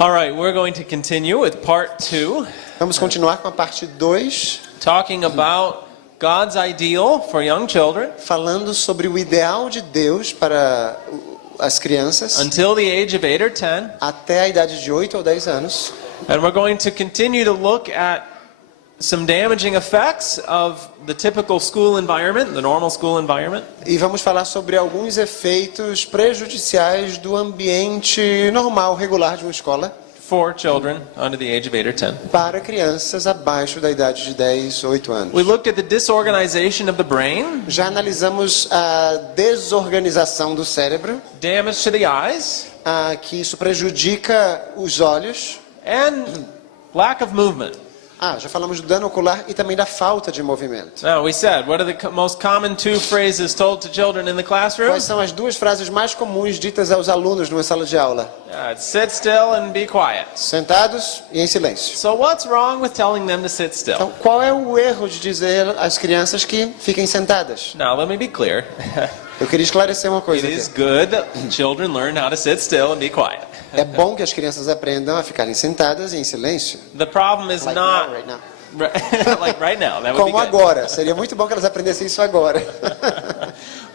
All right, we're going to continue with part 2, Vamos continuar com a parte 2, talking about God's ideal for young children falando sobre o ideal de Deus para as crianças until the age of 8 or 10. até a idade de 8 ou 10 anos. And we're going to continue to look at some damaging effects of the typical school environment, the normal school environment. E vamos falar sobre alguns efeitos prejudiciais do ambiente normal, regular de uma escola For children under the age of 8 or 10. para crianças abaixo da idade de 10, 8 anos. We looked at the disorganization of the brain, Já analisamos a desorganização do cérebro, damage to the eyes, que isso prejudica os olhos. and lack of movement. Já falamos do dano ocular e também da falta de movimento. Now, we said, what are the most common 2 phrases told to children in the classroom? Quais são as 2 frases mais comuns ditas aos alunos numa sala de aula? It's sit still and be quiet. Sentados e em silêncio. So what's wrong with telling them to sit still? Então, qual é o erro de dizer às crianças que fiquem sentadas? Now, let me be clear. Eu queria esclarecer uma It coisa is aqui. good that children learn how to sit still and be quiet. É bom que as crianças aprendam a ficarem sentadas e em silêncio. The problem is Like not now, right now. like right now. That would be Como good. agora. Seria muito bom que elas aprendessem isso agora.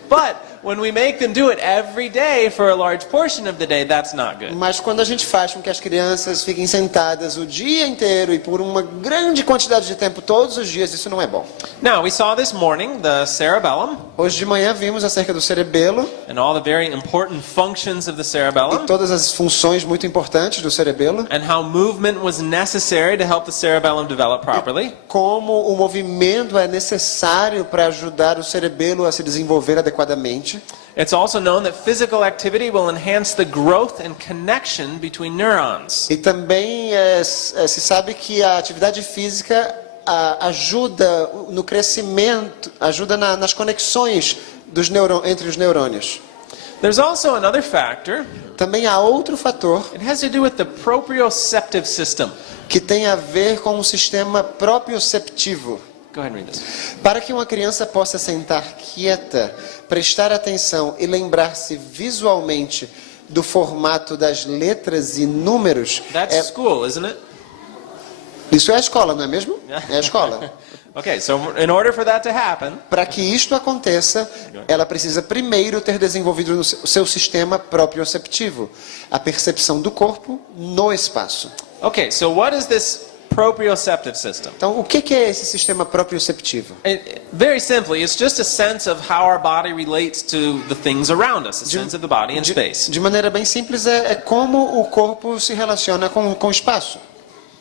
But when we make them do it every day for a large portion of the day, that's not good. Mas quando a gente faz com que as crianças fiquem sentadas o dia inteiro e por uma grande quantidade de tempo todos os dias, isso não é bom. Now, we saw this morning the cerebellum Hoje de manhã vimos acerca do cerebelo and all the very important functions of the e cerebellum todas as funções muito importantes do cerebelo. and how movement was necessary to help the cerebellum develop properly. Como o movimento é necessário para ajudar o cerebelo a se desenvolver adequadamente. It's also known that physical activity will enhance the growth and connection between neurons. E também se sabe que a atividade física ajuda no crescimento, ajuda nas conexões entre os neurônios. There's also another factor. Também há outro fator It has to do with the proprioceptive system. que tem a ver com o sistema proprioceptivo. Go ahead and read this. Para que uma criança possa sentar quieta, prestar atenção e lembrar-se visualmente do formato das letras e números, That's school, isn't it? isso é a escola, não é mesmo? É a escola. Okay, so in order for that to happen, Para que isto aconteça, ela precisa primeiro ter desenvolvido o seu sistema proprioceptivo, a percepção do corpo no espaço. okay, so what is this proprioceptive system? Então, o que é esse sistema proprioceptivo? Very simply, it's just a sense of how our body relates to the things around us, a sense of the body in space. De maneira bem simples, é como o corpo se relaciona com o espaço,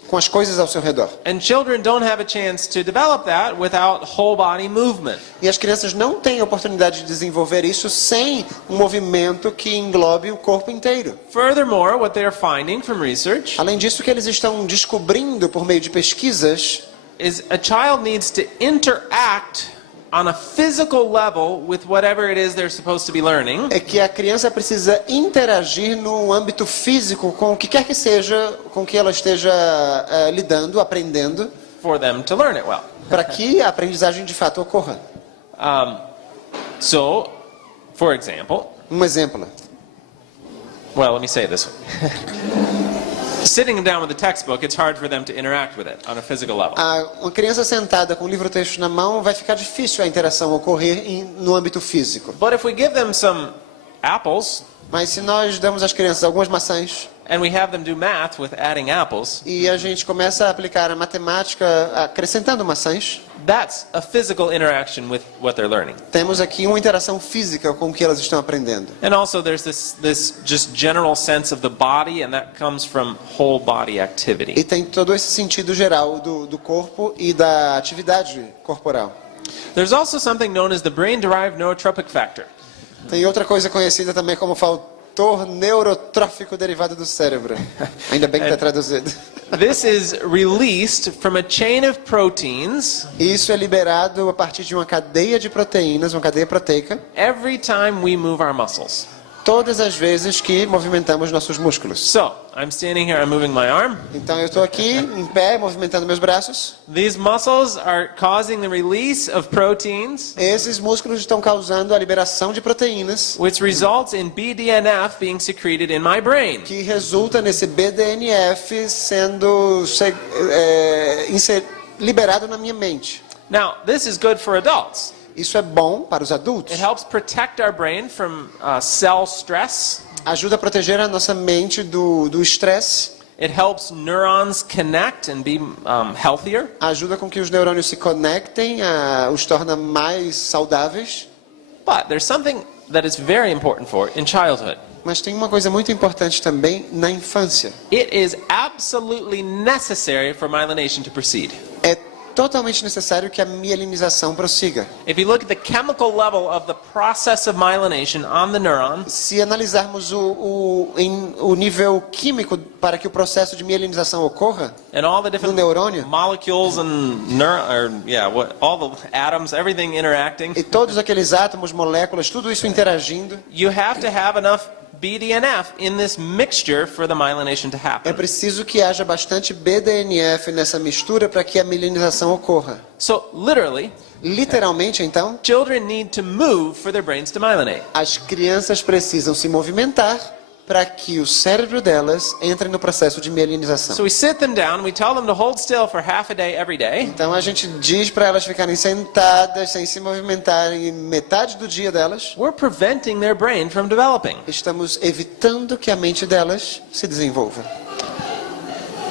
com as coisas ao seu redor. And children don't have a chance to develop that without whole body movement. E as crianças não têm a oportunidade de desenvolver isso sem um movimento que englobe o corpo inteiro. Furthermore, what they're finding from research Além disso, o que eles estão descobrindo por meio de pesquisas is a child needs to interact on a physical level with whatever it is they're supposed to be learning é que a criança precisa interagir no âmbito físico com o que quer que seja, com que ela esteja lidando, aprendendo, for them to learn it well. para que a aprendizagem de fato ocorra. So, for example, Um exemplo. well, let me say it this way. Sitting down with a textbook, it's hard for them to interact with it on a physical level. Uma criança sentada com o livro-texto na mão vai ficar difícil a interação ocorrer no âmbito físico. But if we give them some apples, Mas se nós damos às crianças algumas maçãs and we have them do math with adding apples, e a gente começa a aplicar a matemática acrescentando maçãs, that's a physical interaction with what they're learning. temos aqui uma interação física com o que elas estão aprendendo. And also there's this just general sense of the body, and that comes from whole body activity. E tem todo esse sentido geral do corpo e da atividade corporal. There's also something known as the brain-derived neurotropic factor. Tem outra coisa conhecida também como fator neurotrófico derivado do cérebro. Ainda bem que está traduzido. This is released from a chain of proteins Isso é liberado a partir de uma cadeia de proteínas, uma cadeia proteica, every time we move our muscles. todas as vezes que movimentamos nossos músculos. So, I'm standing here, I'm moving my arm. Então eu estou aqui em pé, movimentando meus braços. These muscles are causing the release of proteins, Esses músculos estão causando a liberação de proteínas, which results in BDNF being secreted in my brain. que resulta nesse BDNF sendo liberado na minha mente. Now, this is good for adults. Isso é bom para os adultos. It helps protect our brain from cell stress. Ajuda a proteger a nossa mente do estresse. It helps neurons connect and be healthier. Ajuda com que os neurônios se conectem, os torna mais saudáveis. But there's something that is very important in childhood. Mas tem uma coisa muito importante também na infância. It is absolutely necessary for myelination to proceed. É totalmente necessário que a mielinização prossiga. If you look at the chemical level of the process of myelination on the neuron, Se analisarmos o nível químico para que o processo de mielinização ocorra and all the no different neurônio, molecules and all the atoms, everything interacting, e todos aqueles átomos, moléculas, tudo isso interagindo, you have to have enough BDNF in this mixture for the myelination to é happen. preciso que haja bastante BDNF nessa mistura para que a mielinização ocorra. So literally, Literalmente, então, children need to move for their brains to myelinate. as crianças precisam se movimentar para que o cérebro delas entre no processo de mielinização. So we sit them down, we tell them to hold still for half a day every day. Então a gente diz para elas ficarem sentadas, sem se movimentarem, metade do dia delas. We're preventing their brain from developing. Estamos evitando que a mente delas se desenvolva.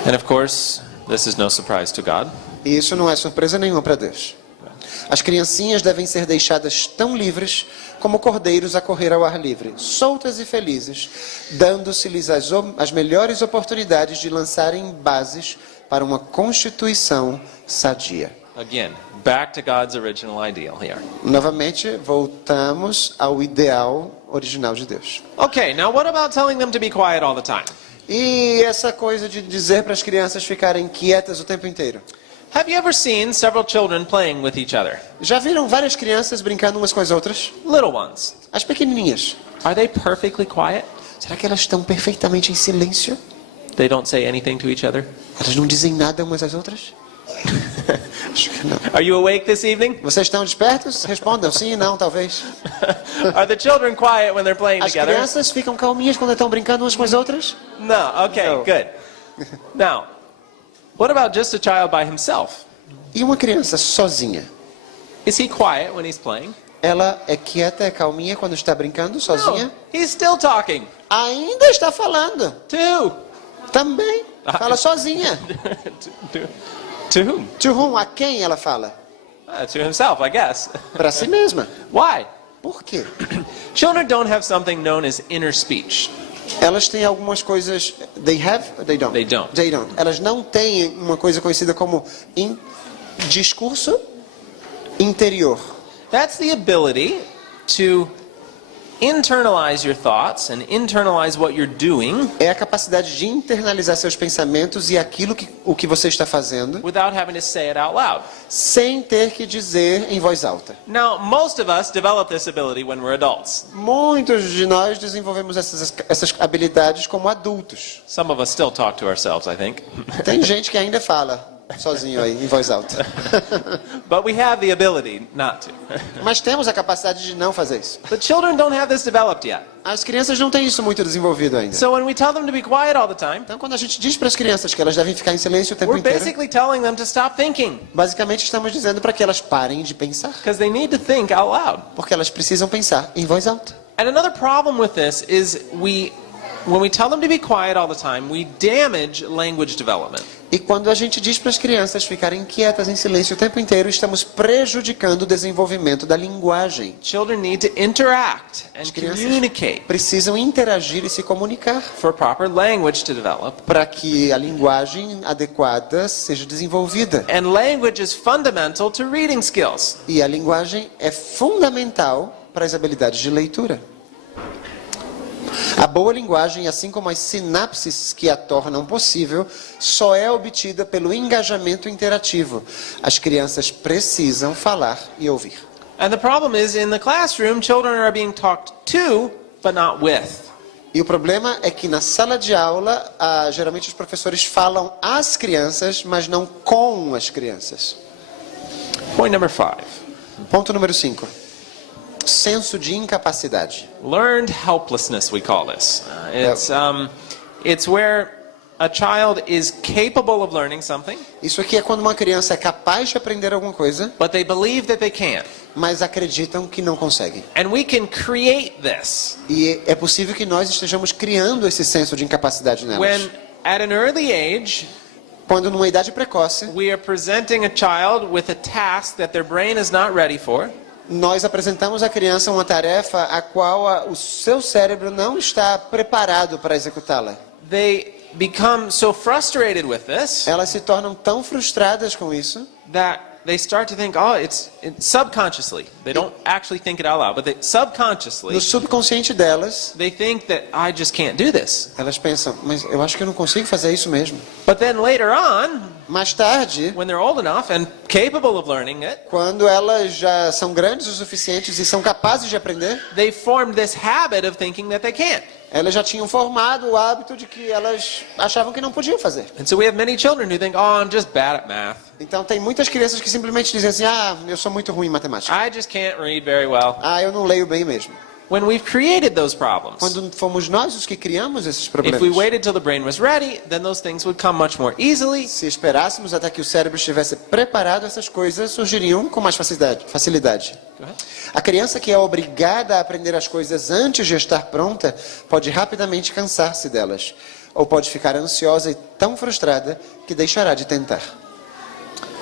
And of course, this is no surprise to God. E isso não é surpresa nenhuma para Deus. As criancinhas devem ser deixadas tão livres como cordeiros a correr ao ar livre, soltas e felizes, dando-se-lhes as melhores oportunidades de lançarem bases para uma constituição sadia. Again, back to God's original ideal here. Novamente, voltamos ao ideal original de Deus. Okay, now what about telling them to be quiet all the time? E essa coisa de dizer para as crianças ficarem quietas o tempo inteiro. Have you ever seen several children playing with each other? Já viram várias crianças brincando umas com as outras? Little ones. As pequenininhas. Are they perfectly quiet? Será que elas estão perfeitamente em silêncio? They don't say anything to each other? Elas não dizem nada umas às outras? Acho que não. Are you awake this evening? Vocês estão despertos? Respondam sim e não, talvez. Are the children quiet when they're playing As together? crianças ficam calminhas quando estão brincando umas com as outras? No. Okay, No. good. Now, what about just a child by himself? E uma criança sozinha? Is he quiet when he's playing? Ela é quieta, é calminha quando está brincando sozinha? No, he's still talking. Ainda está falando. To Também. Fala sozinha. to whom? To whom? A quem ela fala? To himself, I guess. Para si mesma. Why? Por quê? Children don't have something known as inner speech. Elas têm algumas coisas. They have? Or they don't? They don't. They don't. Elas não têm uma coisa conhecida como discurso interior. That's the ability to internalize your thoughts and internalize what you're doing É a capacidade de internalizar seus pensamentos e o que você está fazendo, without having to say it out loud. sem ter que dizer em voz alta. Now, most of us develop this ability when we're adults. Muitos de nós desenvolvemos essas habilidades como adultos. Some of us still talk to ourselves, I think. Tem gente que ainda fala sozinho aí, em voz alta. But we have the ability not to. Mas temos a capacidade de não fazer isso. But children don't have this developed yet. As crianças não têm isso muito desenvolvido ainda. So when we tell them to be quiet all the time, Então, quando a gente diz para as crianças que elas devem ficar em silêncio o tempo we're inteiro, basically telling them to stop thinking, basicamente estamos dizendo para que elas parem de pensar. because they need to think out loud. Porque elas precisam pensar em voz alta. And another problem with this is when we tell them to be quiet all the time, we damage language development. E quando a gente diz para as crianças ficarem quietas em silêncio o tempo inteiro, estamos prejudicando o desenvolvimento da linguagem. Children need to interact and As crianças communicate precisam interagir e se comunicar for proper language to develop. para que a linguagem adequada seja desenvolvida. And language is fundamental to reading skills. E a linguagem é fundamental para as habilidades de leitura. A boa linguagem, assim como as sinapses que a tornam possível, só é obtida pelo engajamento interativo. As crianças precisam falar e ouvir. And the problem is, in the classroom, children are being talked to but not with. E o problema é que na sala de aula, geralmente os professores falam às crianças, mas não com as crianças. Point number 5. Ponto número 5. Senso de incapacidade. Learned helplessness, we call this. It's where a child is capable of learning something, Isso aqui é quando uma criança é capaz de aprender alguma coisa, but they believe that they can't. mas acreditam que não conseguem. And we can create this E é possível que nós estejamos criando esse senso de incapacidade nelas. when, at an early age, Quando numa idade precoce, we are presenting a child with a task that their brain is not ready for. nós apresentamos à criança uma tarefa a qual o seu cérebro não está preparado para executá-la. They become so frustrated with this Elas se tornam tão frustradas com isso that they start to think, it's subconsciously. They don't actually think it out loud, but subconsciously, no subconsciente delas. they think that I just can't do this. Elas pensam, mas eu acho que eu não consigo fazer isso mesmo. But then later on, Mais tarde, when they're old enough and capable of learning it, quando elas já são grandes o suficientes e são capazes de aprender, they formed this habit of thinking that they can't. elas já tinham formado o hábito de que elas achavam que não podiam fazer. And so we have many children who think, I'm just bad at math. Então tem muitas crianças que simplesmente dizem assim, eu sou muito ruim em matemática. I just can't read very well. Eu não leio bem mesmo. When we've created those problems, Quando fomos nós os que criamos esses if problemas. we waited till the brain was ready, then those things would come much more easily. Se esperássemos até que o cérebro estivesse preparado, essas coisas surgiriam com mais facilidade. Go ahead. A criança que é obrigada a aprender as coisas antes de estar pronta pode rapidamente cansar-se delas, ou pode ficar ansiosa e tão frustrada que deixará de tentar.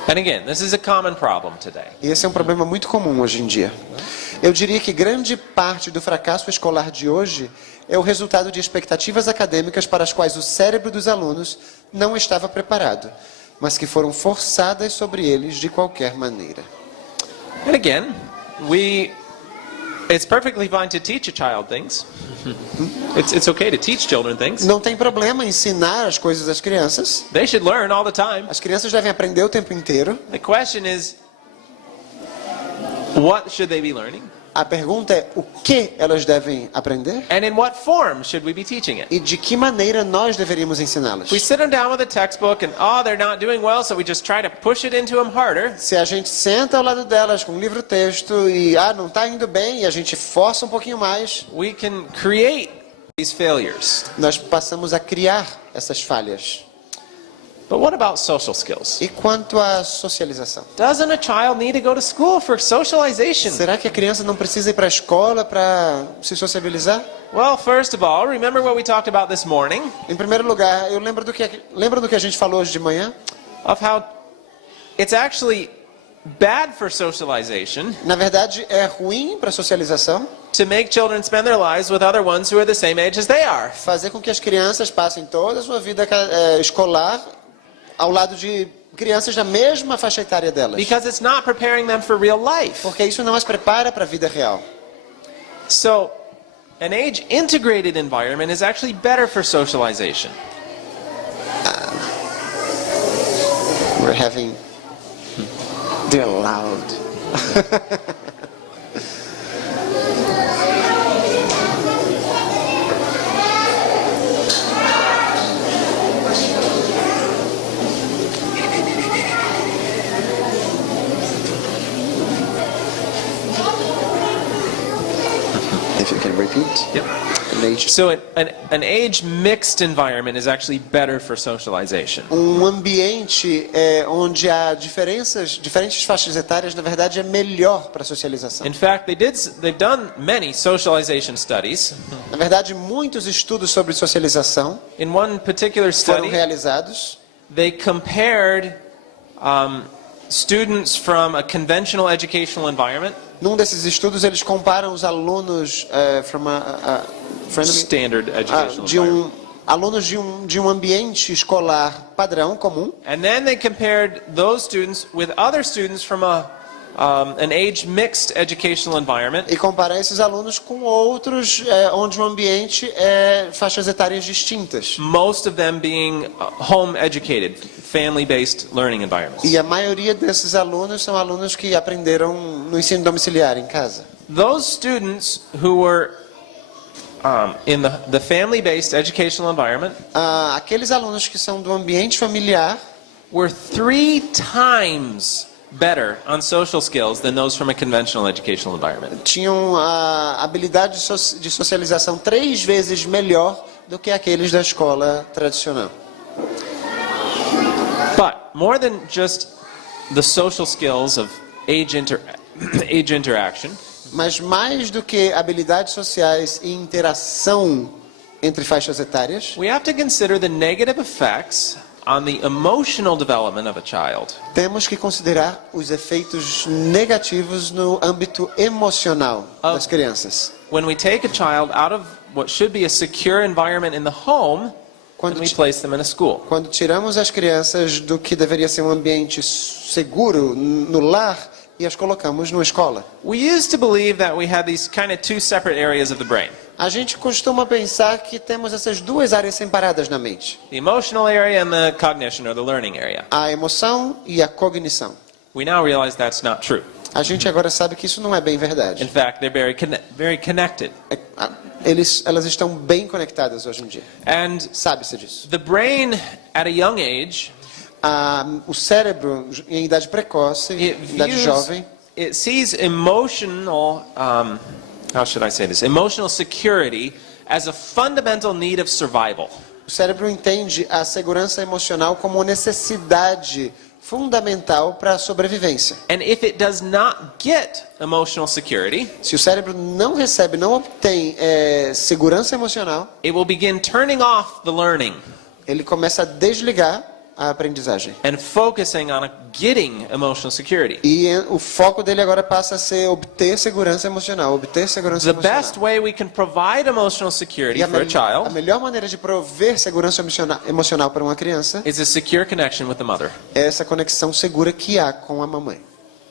And again, this is a common problem today. E esse é um problema muito comum hoje em dia. Eu diria que grande parte do fracasso escolar de hoje é o resultado de expectativas acadêmicas para as quais o cérebro dos alunos não estava preparado, mas que foram forçadas sobre eles de qualquer maneira. And again, it's perfectly fine to teach a child things. It's okay to teach children things. Não tem problema ensinar as coisas às crianças. They should learn all the time. As crianças devem aprender o tempo inteiro. The question is, what should they be learning? A pergunta é o que elas devem aprender And in what form should we be teaching it? e de que maneira nós deveríamos ensiná-las. We sit them down with a textbook and, they're not doing well, so we just try to push it into them harder. Se a gente senta ao lado delas com um livro-texto e não está indo bem e a gente força um pouquinho mais, We can create these failures. nós passamos a criar essas falhas. But what about social skills? E quanto à socialização? Doesn't a child need to go to school for socialization? Será que a criança não precisa ir para a escola para se sociabilizar? Well, first of all, remember what we talked about this morning, Em primeiro lugar, eu lembro do que a gente falou hoje de manhã, of how it's actually bad for socialization na verdade é ruim para a socialização to make children spend their lives with other ones who are the same age as they are. fazer com que as crianças passem toda a sua vida escolar ao lado de crianças da mesma faixa etária delas. Because it's not preparing them for real life. Porque isso não as prepara para a vida real. So, an age-integrated environment is actually better for socialization. We're having... They're loud. If you can repeat. Yep. An age. So an age-mixed environment is actually better for socialization. Ambiente onde há diferentes faixas etárias, na verdade, é melhor para a socialização. In fact, they've done many socialization studies. Na verdade, muitos estudos sobre socialização In one particular foram study, realizados. they compared students from a conventional educational environment, Num desses estudos, eles comparam os alunos standard educational environment, alunos de um ambiente escolar padrão comum, and then they compared those students with other students from an age-mixed educational environment, e comparar esses alunos com outros onde o ambiente faixas etárias distintas. most of them being home-educated, family-based learning environments. E a maioria desses alunos são alunos que aprenderam no ensino domiciliar em casa. Those students who were in the family-based educational environment Aqueles alunos que são do ambiente familiar were 3 times better on social skills than those from a conventional educational environment. tinham a habilidade de socialização 3 vezes melhor do que aqueles da escola tradicional. But more than just the social skills of age interaction, Mas mais do que habilidades sociais e interação entre faixas etárias, we have to consider the negative effects on the emotional development of a child. temos que considerar os efeitos negativos no âmbito emocional das crianças. When we take a child out of what should be a secure environment in the home, and we place them in a school. Quando tiramos as crianças do que deveria ser um ambiente seguro no lar e as colocamos numa escola. We used to believe that we had these kind of 2 separate areas of the brain. A gente costuma pensar que temos essas 2 áreas separadas na mente: The emotional area and the cognition or the learning area. a emoção e a cognição. We now realize that's not true. A gente agora sabe que isso não é bem verdade. In fact, they're very connected. Elas estão bem conectadas hoje em dia. And Sabe-se disso. the brain at a young age, O cérebro em idade precoce, idade jovem, it sees emotional, how should I say this? Emotional security as a fundamental need of survival. o cérebro entende a segurança emocional como uma necessidade fundamental para a sobrevivência. And if it does not get emotional security, Se o cérebro não recebe, não obtém segurança emocional, it will begin turning off the learning ele começa a desligar a aprendizagem. and focusing on getting emotional security. E o foco dele agora passa a ser obter segurança emocional, obter segurança The emocional. best way we can provide emotional security E for a a child melhor maneira de prover segurança emocional para uma criança is a secure connection with the mother é essa conexão segura que há com a mamãe.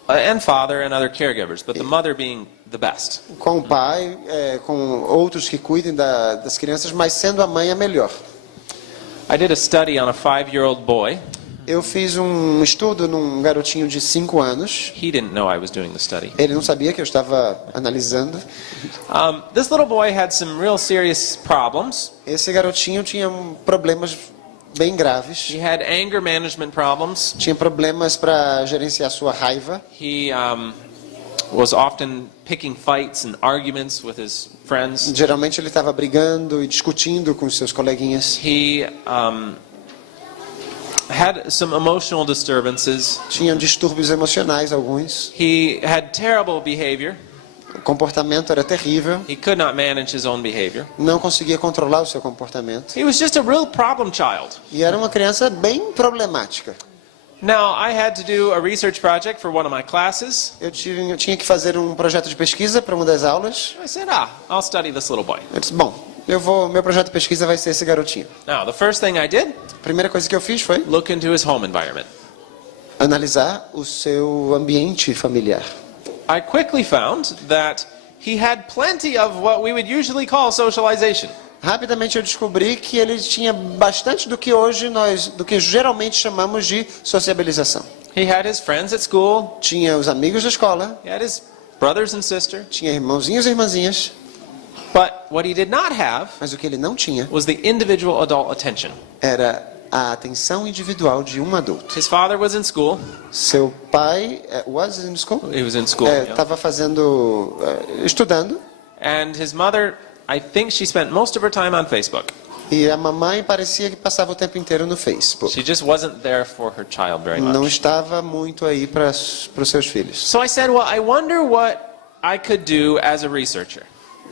and father and other caregivers, but the mother being the best. Com o pai, com outros que cuidem das crianças, mas sendo a mãe a melhor. I did a study on a 5-year-old boy. Eu fiz um estudo num garotinho de 5 anos. He didn't know I was doing the study. Ele não sabia que eu estava analisando. This little boy had some real serious problems. Esse garotinho tinha problemas bem graves. He had anger management problems. Tinha problemas para gerenciar sua raiva. He was often picking fights and arguments with his friends. Geralmente ele estava brigando e discutindo com seus coleguinhas. He had some emotional disturbances. Tinha distúrbios emocionais alguns. He had terrible behavior. O comportamento era terrível. He could not manage his own behavior. Não conseguia controlar o seu comportamento. He was just a real problem child. E era uma criança bem problemática. Now, I had to do a research project for one of my classes. Eu tinha que fazer um projeto de pesquisa para uma das aulas. I said, I'll study this little boy. Eu disse, bom, meu projeto de pesquisa vai ser esse garotinho. Now, the first thing I did, A primeira coisa que eu fiz foi look into his home environment. analisar o seu ambiente familiar. I quickly found that he had plenty of what we would usually call socialization. Rapidamente eu descobri que ele tinha bastante do que geralmente chamamos de sociabilização. He had his friends at school. Tinha os amigos da escola, He had his brothers and sisters. tinha irmãozinhos e irmãzinhas, But what he did not have mas o que ele não tinha was the individual adult attention. era a atenção individual de um adulto. His father was in school. Seu pai was in school? He was in school. Yeah. Estava estudando, And his mother, I think she spent most of her time on Facebook. e a mamãe parecia que passava o tempo inteiro no Facebook. She just wasn't there for her child very Não much. estava muito aí para os seus filhos. So I said, well, I wonder what I could do as a researcher.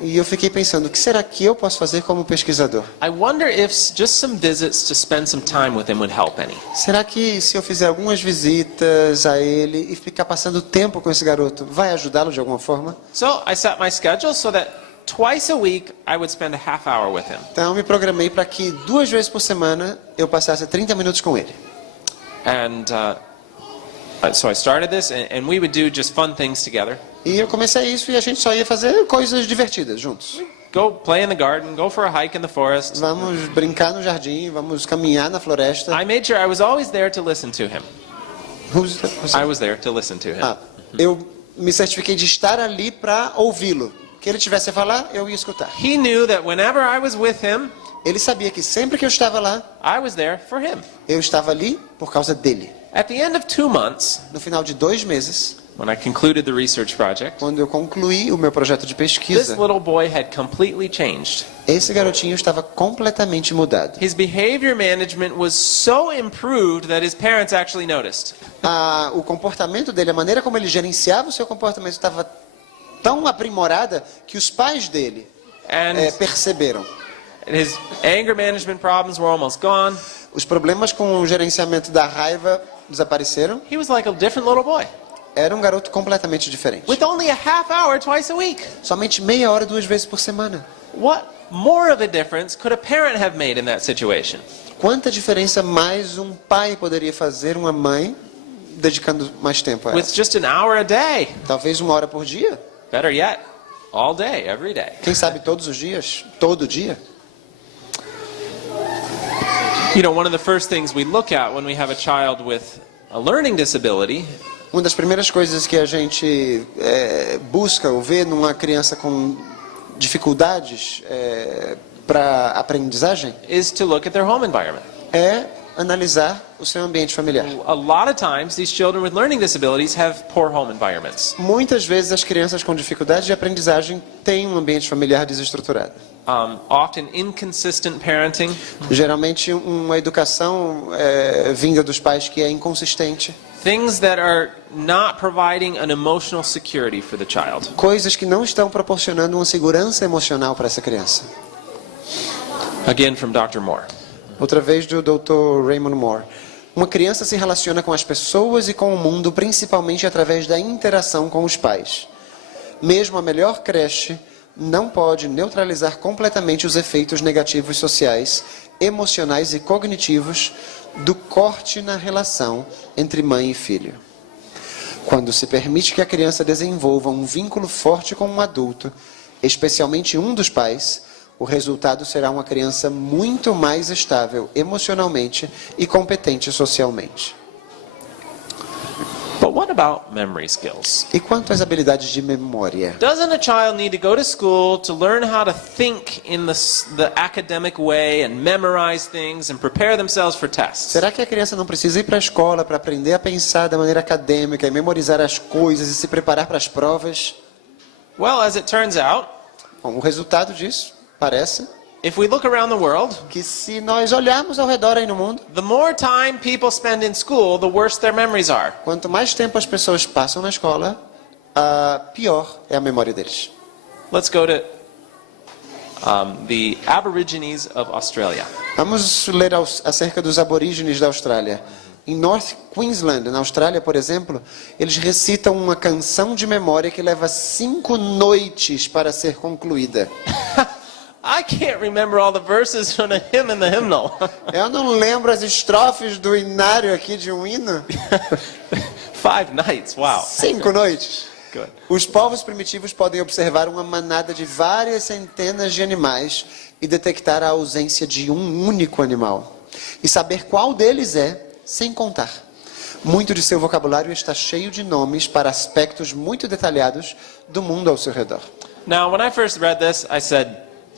E eu fiquei pensando, o que será que eu posso fazer como pesquisador? I wonder if just some visits to spend some time with him would help any. Será que se eu fizer algumas visitas a ele e ficar passando tempo com esse garoto, vai ajudá-lo de alguma forma? So I set my schedule so that twice a week I would spend a half hour with him. Então eu me programei para que 2 vezes por semana eu passasse 30 minutos com ele. And so I started this, and we would do just fun things together. E eu comecei isso e a gente só ia fazer coisas divertidas juntos. Go play in the garden, go for a hike in the forest. Vamos brincar no jardim, vamos caminhar na floresta. I made sure I was always there to listen to him. Who's- I was there to listen to him. Eu me certifiquei de estar ali para ouvi-lo. que ele tivesse a falar, eu ia escutar. He knew that whenever I was with him, Ele sabia que sempre que eu estava lá, I was there for him. eu estava ali por causa dele. At the end of 2 months, No final de 2 meses, when I concluded the research project, quando eu concluí o meu projeto de this pesquisa, little boy had completely changed. esse garotinho estava completamente mudado. His behavior management was so improved that his parents actually noticed. O comportamento dele, a maneira como ele gerenciava o seu comportamento estava tão aprimorada que os pais dele And perceberam. his anger management problems were almost gone. Os problemas com o gerenciamento da raiva desapareceram. He was like a different little boy. Era um garoto completamente diferente. With only a half hour twice a week. Somente meia hora 2 vezes por semana. What more of a difference could a parent have made in that situation? Quanta diferença mais um pai poderia fazer, uma mãe, dedicando mais tempo a ela? With just an hour a day. Talvez 1 hora por dia? Better yet, all day, every day. Quem sabe todos os dias? Todo dia? You know, one of the first things we look at when we have a child with a learning disability Uma das primeiras coisas que a gente busca ou vê numa criança com dificuldades para aprendizagem is to look at their home environment. é analisar o seu ambiente familiar. A lot of times, these children with learning disabilities have poor home environments. Muitas vezes as crianças com dificuldades de aprendizagem têm um ambiente familiar desestruturado. Often inconsistent parenting, Geralmente uma educação vinda dos pais que é inconsistente. things that are not providing an emotional security for the child. Coisas que não estão proporcionando uma segurança emocional para essa criança. Again, from Dr. Moore. Outra vez do Dr. Raymond Moore. Uma criança se relaciona com as pessoas e com o mundo principalmente através da interação com os pais. Mesmo a melhor creche não pode neutralizar completamente os efeitos negativos sociais, emocionais e cognitivos do corte na relação entre mãe e filho. Quando se permite que a criança desenvolva um vínculo forte com um adulto, especialmente um dos pais, o resultado será uma criança muito mais estável emocionalmente e competente socialmente. But what about memory skills? E quanto às habilidades de memória? Doesn't a child need to go to school to learn how to think in the academic way and memorize things and prepare themselves for tests? Será que a criança não precisa ir para a escola para aprender a pensar da maneira acadêmica e memorizar as coisas e se preparar para as provas? Well, as it turns out, Bom, o resultado disso parece if we look around the world, que se nós olharmos ao redor aí no mundo, the more time people spend in school, the worse their memories are. quanto mais tempo as pessoas passam na escola, pior é a memória deles. Let's go to the Aborigines of Australia. Vamos ler acerca dos aborígenes da Austrália. Em North Queensland, na Austrália, por exemplo, eles recitam uma canção de memória que leva 5 noites para ser concluída. I can't remember all the verses from the hymn and the hymnal. Eu não lembro as estrofes do hinário aqui de um hino. 5 nights, wow. 5 noites. Good. Os povos primitivos podem observar uma manada de várias centenas de animais e detectar a ausência de um único animal. E saber qual deles é, sem contar. Muito de seu vocabulário está cheio de nomes para aspectos muito detalhados do mundo ao seu redor. Now, when I first read this, I said,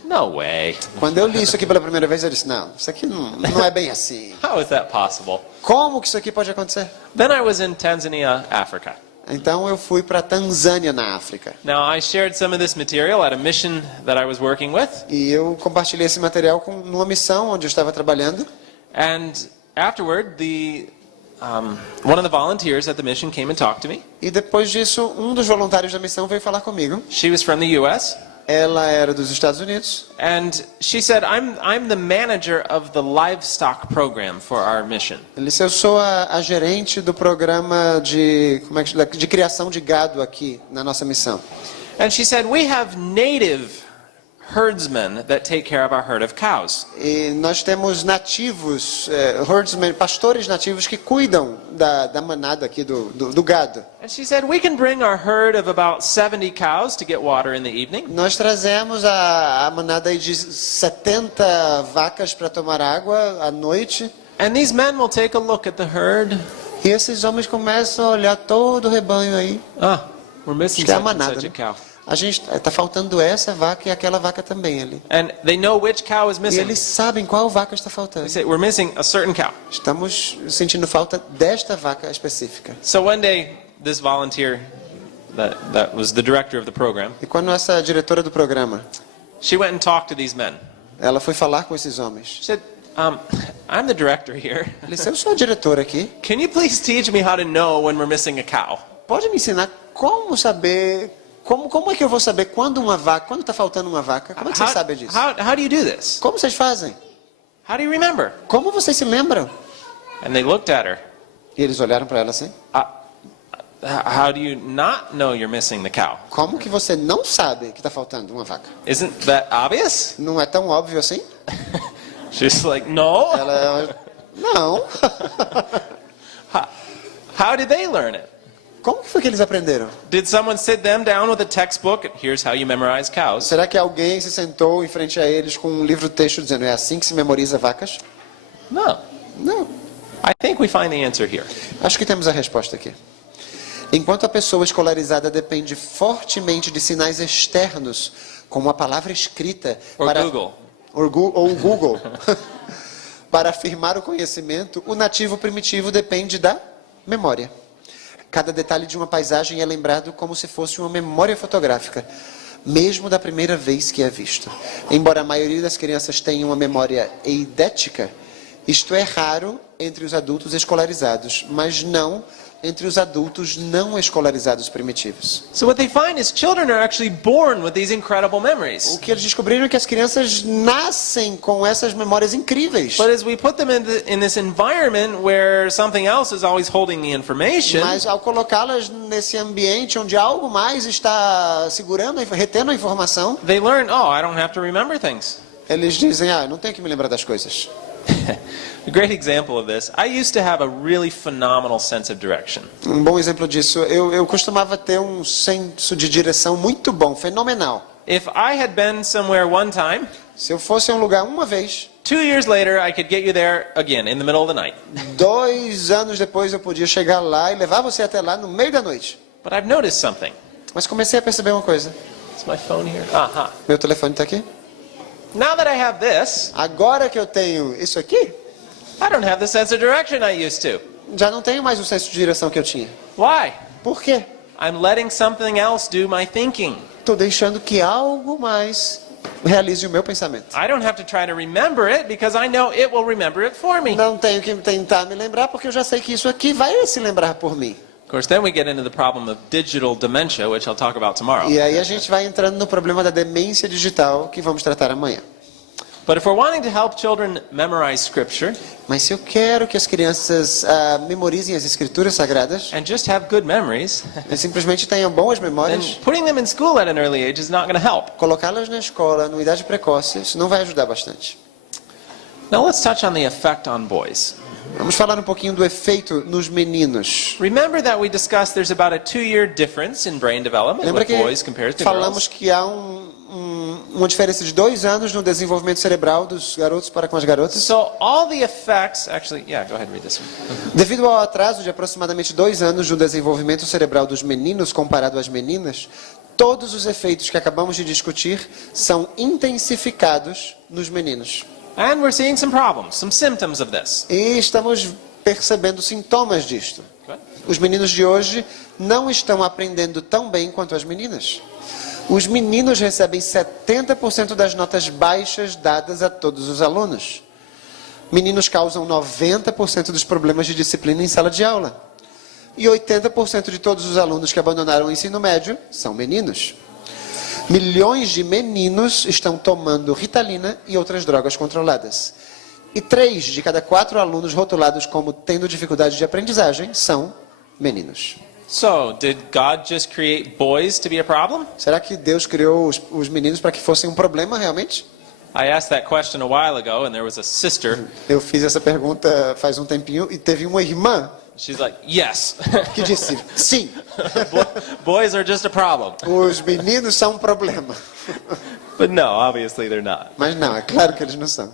no way. Quando eu li isso aqui pela primeira vez, eu disse, não, isso aqui não é bem assim. How is that possible? Como que isso aqui pode acontecer? Then I was in Tanzania, Africa. Então eu fui para a Tanzânia, na África. Now, I shared some of this material at a mission that I was working with. E eu compartilhei esse material numa missão onde eu estava trabalhando. And afterward, one of the volunteers at the mission came and talked to me. E depois disso, um dos voluntários da missão veio falar comigo. She was from the U.S. Ela era dos Estados Unidos. And she said, I'm the manager of the livestock program for our mission. Ele disse, eu sou a gerente do programa de criação de gado aqui na nossa missão. And she said, we have native herdsmen that take care of our herd of cows. E nós temos nativos, herdsmen, pastores nativos que cuidam da manada aqui do gado. And she said, we can bring our herd of about 70 cows to get water in the evening. Nós trazemos a manada aí de 70 vacas para tomar água à noite. And these men will take a look at the herd. E esses homens começam a olhar todo o rebanho aí. We're missing Acho que é a such and manada, such a né? cow. A gente está faltando essa vaca e aquela vaca também ali. And they know which cow is E missing. eles sabem qual vaca está They faltando. say, we're missing a certain cow. Estamos sentindo falta desta vaca específica. So one day, this volunteer, that was the director of the program, E quando essa diretora do programa, she went and talked to these men. ela foi falar com esses homens. She said, I'm the director here. Ele disse, eu sou a diretora aqui. Can you please teach me how to know when we're missing a cow? Pode me ensinar como saber... Como é que eu vou saber quando está faltando uma vaca? Como é que vocês sabem disso? How do you do this? Como vocês fazem? How do you remember? Como vocês se lembram? And they looked at her. E eles olharam para ela assim. How do you not know you're missing the cow? Como que você não sabe que está faltando uma vaca? Isn't that obvious? Não é tão óbvio assim? She's like, no. Ela, não. How did they learn it? Como que foi que eles aprenderam? Did someone sit them down with a textbook? Here's how you memorize cows. Será que alguém se sentou em frente a eles com um livro de texto dizendo é assim que se memoriza vacas? No. Não. I think we find the answer here. Acho que temos a resposta aqui. Enquanto a pessoa escolarizada depende fortemente de sinais externos, como a palavra escrita Or Google. ou o Google, para afirmar o conhecimento, o nativo primitivo depende da memória. Cada detalhe de uma paisagem é lembrado como se fosse uma memória fotográfica, mesmo da primeira vez que é visto. Embora a maioria das crianças tenha uma memória eidética, isto é raro entre os adultos escolarizados, mas não entre os adultos não escolarizados primitivos. So what they find is children are actually born with these incredible memories. O que eles descobriram é que as crianças nascem com essas memórias incríveis. But as we put them in this environment where something else is always holding the information, Mas ao colocá-las nesse ambiente onde algo mais está segurando, retendo a informação, they learn, oh, I don't have to remember things. eles dizem, não tenho que me lembrar das coisas. A great example of this, I used to have a really phenomenal sense of direction. Um bom exemplo disso, eu costumava ter um senso de direção muito bom, fenomenal. If I had been somewhere one time, Se eu fosse a um lugar uma vez, 2 years later I could get you there again in the middle of the night. 2 anos depois eu podia chegar lá e levar você até lá no meio da noite. But I've noticed something. Mas comecei a perceber uma coisa. Is my phone here? Uh-huh. Meu telefone está aqui. Now that I have this, Agora que eu tenho isso aqui, I don't have the sense of direction I used to. já não tenho mais o senso de direção que eu tinha. Why? Por quê? I'm letting something else do my thinking. Estou deixando que algo mais realize o meu pensamento. I don't have to try to remember it because I know it will remember it for me. Não tenho que tentar me lembrar porque eu já sei que isso aqui vai se lembrar por mim. Of course, then we get into the problem of digital dementia, which I'll talk about tomorrow. E aí a gente vai entrando no problema da demência digital que vamos tratar amanhã. But if we're wanting to help children memorize scripture Mas se eu quero que as crianças memorizem as escrituras sagradas, and just have good memories, e simplesmente tenham boas then memórias, putting them in school at an early age is not going to help. colocá-las na escola, numa idade precoce, isso não vai ajudar bastante. Now let's touch on the effect on boys. Vamos falar um pouquinho do efeito nos meninos. Remember that we discussed there's about a 2-year difference in brain development Lembra with que boys compared to falamos girls? que há uma diferença de 2 anos no desenvolvimento cerebral dos garotos para com as garotas? So all the effects, actually, yeah, go ahead and read this one. Devido ao atraso de aproximadamente 2 anos no desenvolvimento cerebral dos meninos comparado às meninas, todos os efeitos que acabamos de discutir são intensificados nos meninos. And we're seeing some problems, some symptoms of this. E estamos percebendo sintomas disto. Go ahead. Os meninos de hoje não estão aprendendo tão bem quanto as meninas. Os meninos recebem 70% das notas baixas dadas a todos os alunos. Meninos causam 90% dos problemas de disciplina em sala de aula. E 80% de todos os alunos que abandonaram o ensino médio são meninos. Milhões de meninos estão tomando Ritalina e outras drogas controladas. E 3 de cada 4 alunos rotulados como tendo dificuldade de aprendizagem são meninos. So, did God just create boys to be a problem? Será que Deus criou os meninos para que fossem um problema realmente? I asked that question a while ago, and there was a sister. Eu fiz essa pergunta faz um tempinho e teve uma irmã She's like, yes. que disse, sim, Boys are just a problem. os meninos são um problema. But no, obviously they're not. Mas não, é claro que eles não são.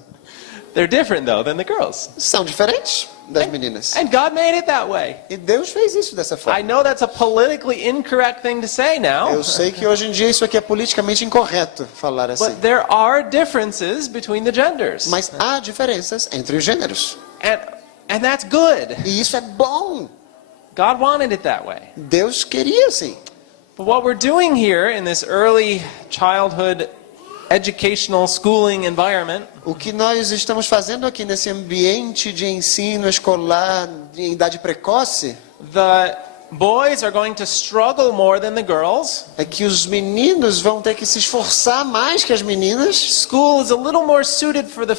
They're different though than the girls. São diferentes das meninas. And God made it that way. E Deus fez isso dessa I forma. know that's a politically incorrect thing to say now. Eu sei que hoje em dia isso aqui é politicamente incorreto falar assim. But there are differences between the genders. Mas há diferenças entre os gêneros. And that's good. E isso é bom. God wanted it that way. Deus queria assim. But what we're doing here in this early childhood educational schooling environment O que nós estamos fazendo aqui nesse ambiente de ensino escolar em idade precoce the boys are going to struggle more than the girls. é que os meninos vão ter que se esforçar mais que as meninas. School is a little more suited for the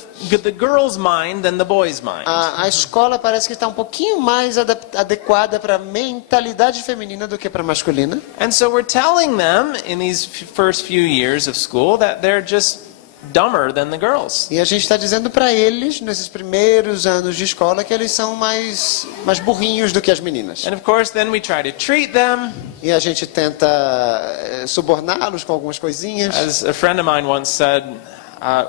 girl's mind than the boy's mind. A escola parece que está um pouquinho mais adequada para a mentalidade feminina do que para a masculina. And so we're telling them in these first few years of school that they're just dumber than the girls. E a gente está dizendo para eles, nesses primeiros anos de escola, que eles são mais burrinhos do que as meninas. And of course then we try to treat them, E a gente tenta suborná-los com algumas coisinhas. as a friend of mine once said,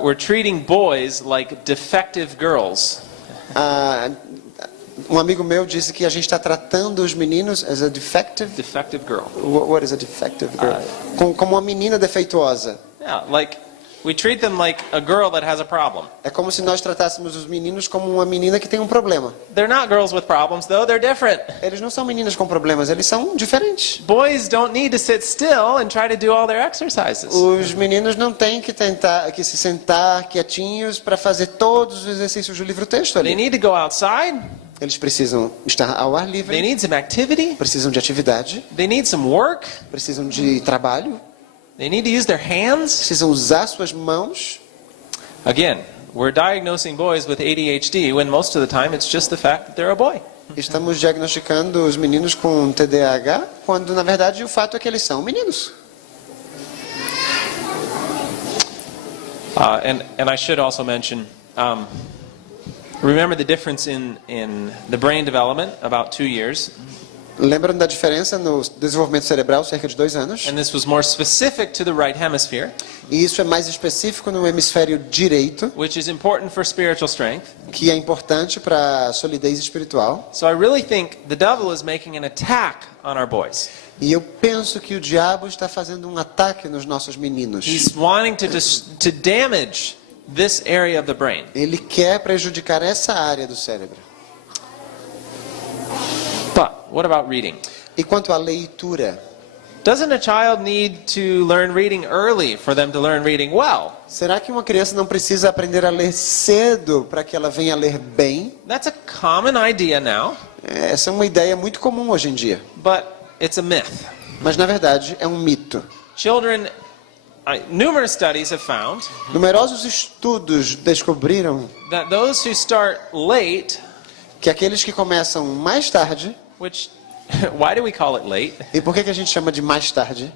we're treating boys like defective girls. Um amigo meu disse que a gente está tratando os meninos as a defective. Defective girl. What is a defective girl? Como uma menina defeituosa. Yeah, like we treat them like a girl that has a problem. É como se nós tratássemos os meninos como uma menina que tem um problema. They're not girls with problems though, they're different. Eles não são meninas com problemas, eles são diferentes. Boys don't need to sit still and try to do all their exercises. Os meninos não têm que que se sentar quietinhos para fazer todos os exercícios do livro-texto They ali. need to go outside. Eles precisam estar ao ar They livre, need some activity. precisam de atividade, They need some work. precisam de trabalho, They need to use their hands. precisam usar suas mãos. Again, we're diagnosing boys with ADHD when most of the time it's just the fact that they're a boy. Estamos diagnosticando os meninos com TDAH, quando na verdade o fato é que eles são meninos. And I should also mention, remember the difference in the brain development, about 2 years. Lembram da diferença no desenvolvimento cerebral, cerca de 2 anos? And this was more specific to the right hemisphere, E isso é mais específico no hemisfério direito, which is important for spiritual strength. que é importante para a solidez espiritual. So I really think the devil is making an attack on our boys. E eu penso que o diabo está fazendo um ataque nos nossos meninos. He's wanting to damage this area of the brain. Ele quer prejudicar essa área do cérebro. But what about reading? E quanto à leitura? Doesn't a child need to learn reading early for them to learn reading well? Será que uma criança não precisa aprender a ler cedo para que ela venha a ler bem? That's a common idea now, Essa é uma ideia muito comum hoje em dia. but it's a myth. Mas na verdade é um mito. Children, numerous studies have found Numerosos estudos descobriram that those who start late, que aqueles que começam mais tarde, which, why do we call it late? e por que a gente chama de mais tarde?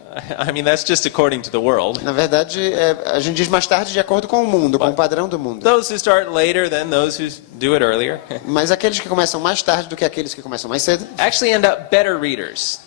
I mean, that's just according to the world. Na verdade, a gente diz mais tarde de acordo com o mundo, com o padrão do mundo. Those who start later than those who do it earlier Mas aqueles que começam mais tarde do que aqueles que começam mais cedo, actually end up better readers.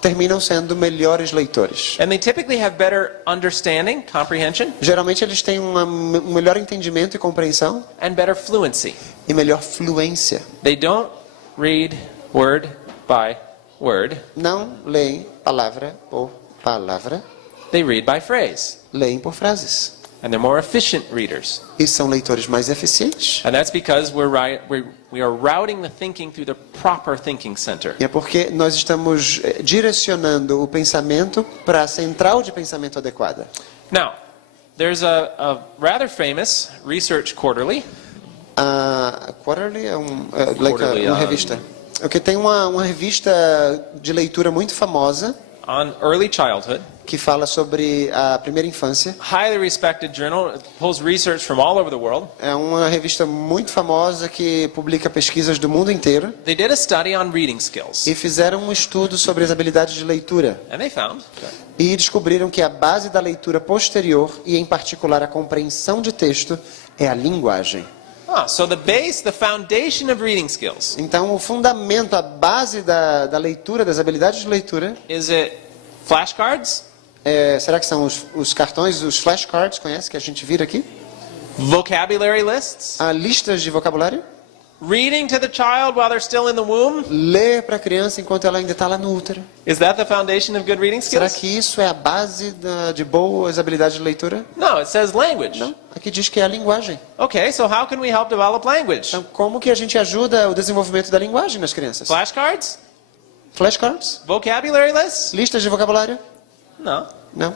terminam sendo melhores leitores. And they typically have better understanding, comprehension, Geralmente eles têm um melhor entendimento e compreensão and better fluency. e melhor fluência. They don't read word by word. Não leem palavra por palavra, They read by phrase. leem por frases. And they're more efficient readers. E são leitores mais eficientes. And that's because we are routing the thinking through the proper thinking center. E é porque nós estamos direcionando o pensamento para a central de pensamento adequada. Now, there's a rather famous research quarterly. A Quarterly é Quarterly, uma revista. Ok, tem uma revista de leitura muito famosa On early childhood, que fala sobre a primeira infância. highly respected journal, it pulls research from all over the world. É uma revista muito famosa que publica pesquisas do mundo inteiro They did a study on reading skills, e fizeram um estudo sobre as habilidades de leitura and they found e descobriram que a base da leitura posterior e em particular a compreensão de texto é a linguagem. so the foundation of reading skills, Então o fundamento, a base da leitura, das habilidades de leitura, is it flashcards? será que são os cartões, os flashcards, conhece, que a gente vira aqui? vocabulary lists, Listas de vocabulário. reading to the child while they're still in the womb. Ler para a criança enquanto ela ainda está lá no útero. Is that the foundation of good reading Será skills? que isso é a base de boas habilidades de leitura? No, it says language. Não. Aqui diz que é a linguagem. Okay, so how can we help develop language? Então, como que a gente ajuda o desenvolvimento da linguagem nas crianças? Flashcards? Flashcards? Vocabulary lists? Listas de vocabulário? No. Não.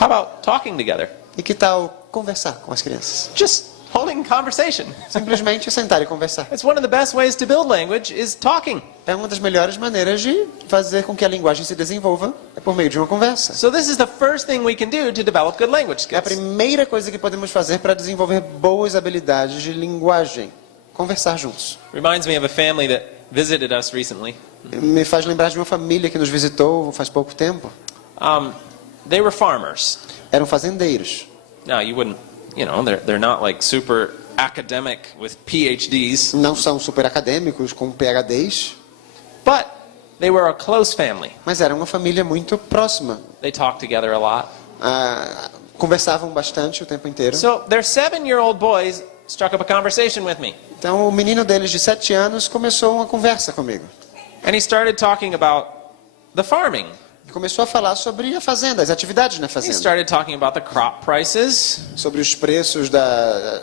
How about talking together? E que tal conversar com as crianças? Just holding conversation. Simplesmente sentar e conversar. It's one of the best ways to build language is talking. É uma das melhores maneiras de fazer com que a linguagem se desenvolva é por meio de uma conversa. So this is the first thing we can do to develop good language É a skills. primeira coisa que podemos fazer para desenvolver boas habilidades de linguagem. Conversar juntos. Reminds me of a family that visited us recently. Me faz lembrar de uma família que nos visitou faz pouco tempo. They were farmers. Eram fazendeiros. Now you wouldn't, they're not like super academic with PhDs, Não são super acadêmicos com PhDs, but they were a close family. mas era uma família muito próxima. They talked together a lot. Conversavam bastante o tempo inteiro. So their 7-year-old boys struck up a conversation with me. Então o menino deles de 7 anos começou uma conversa comigo. And he started talking about the farming. Começou a falar sobre a fazenda, as atividades na He fazenda. started talking about the crop prices Sobre os preços da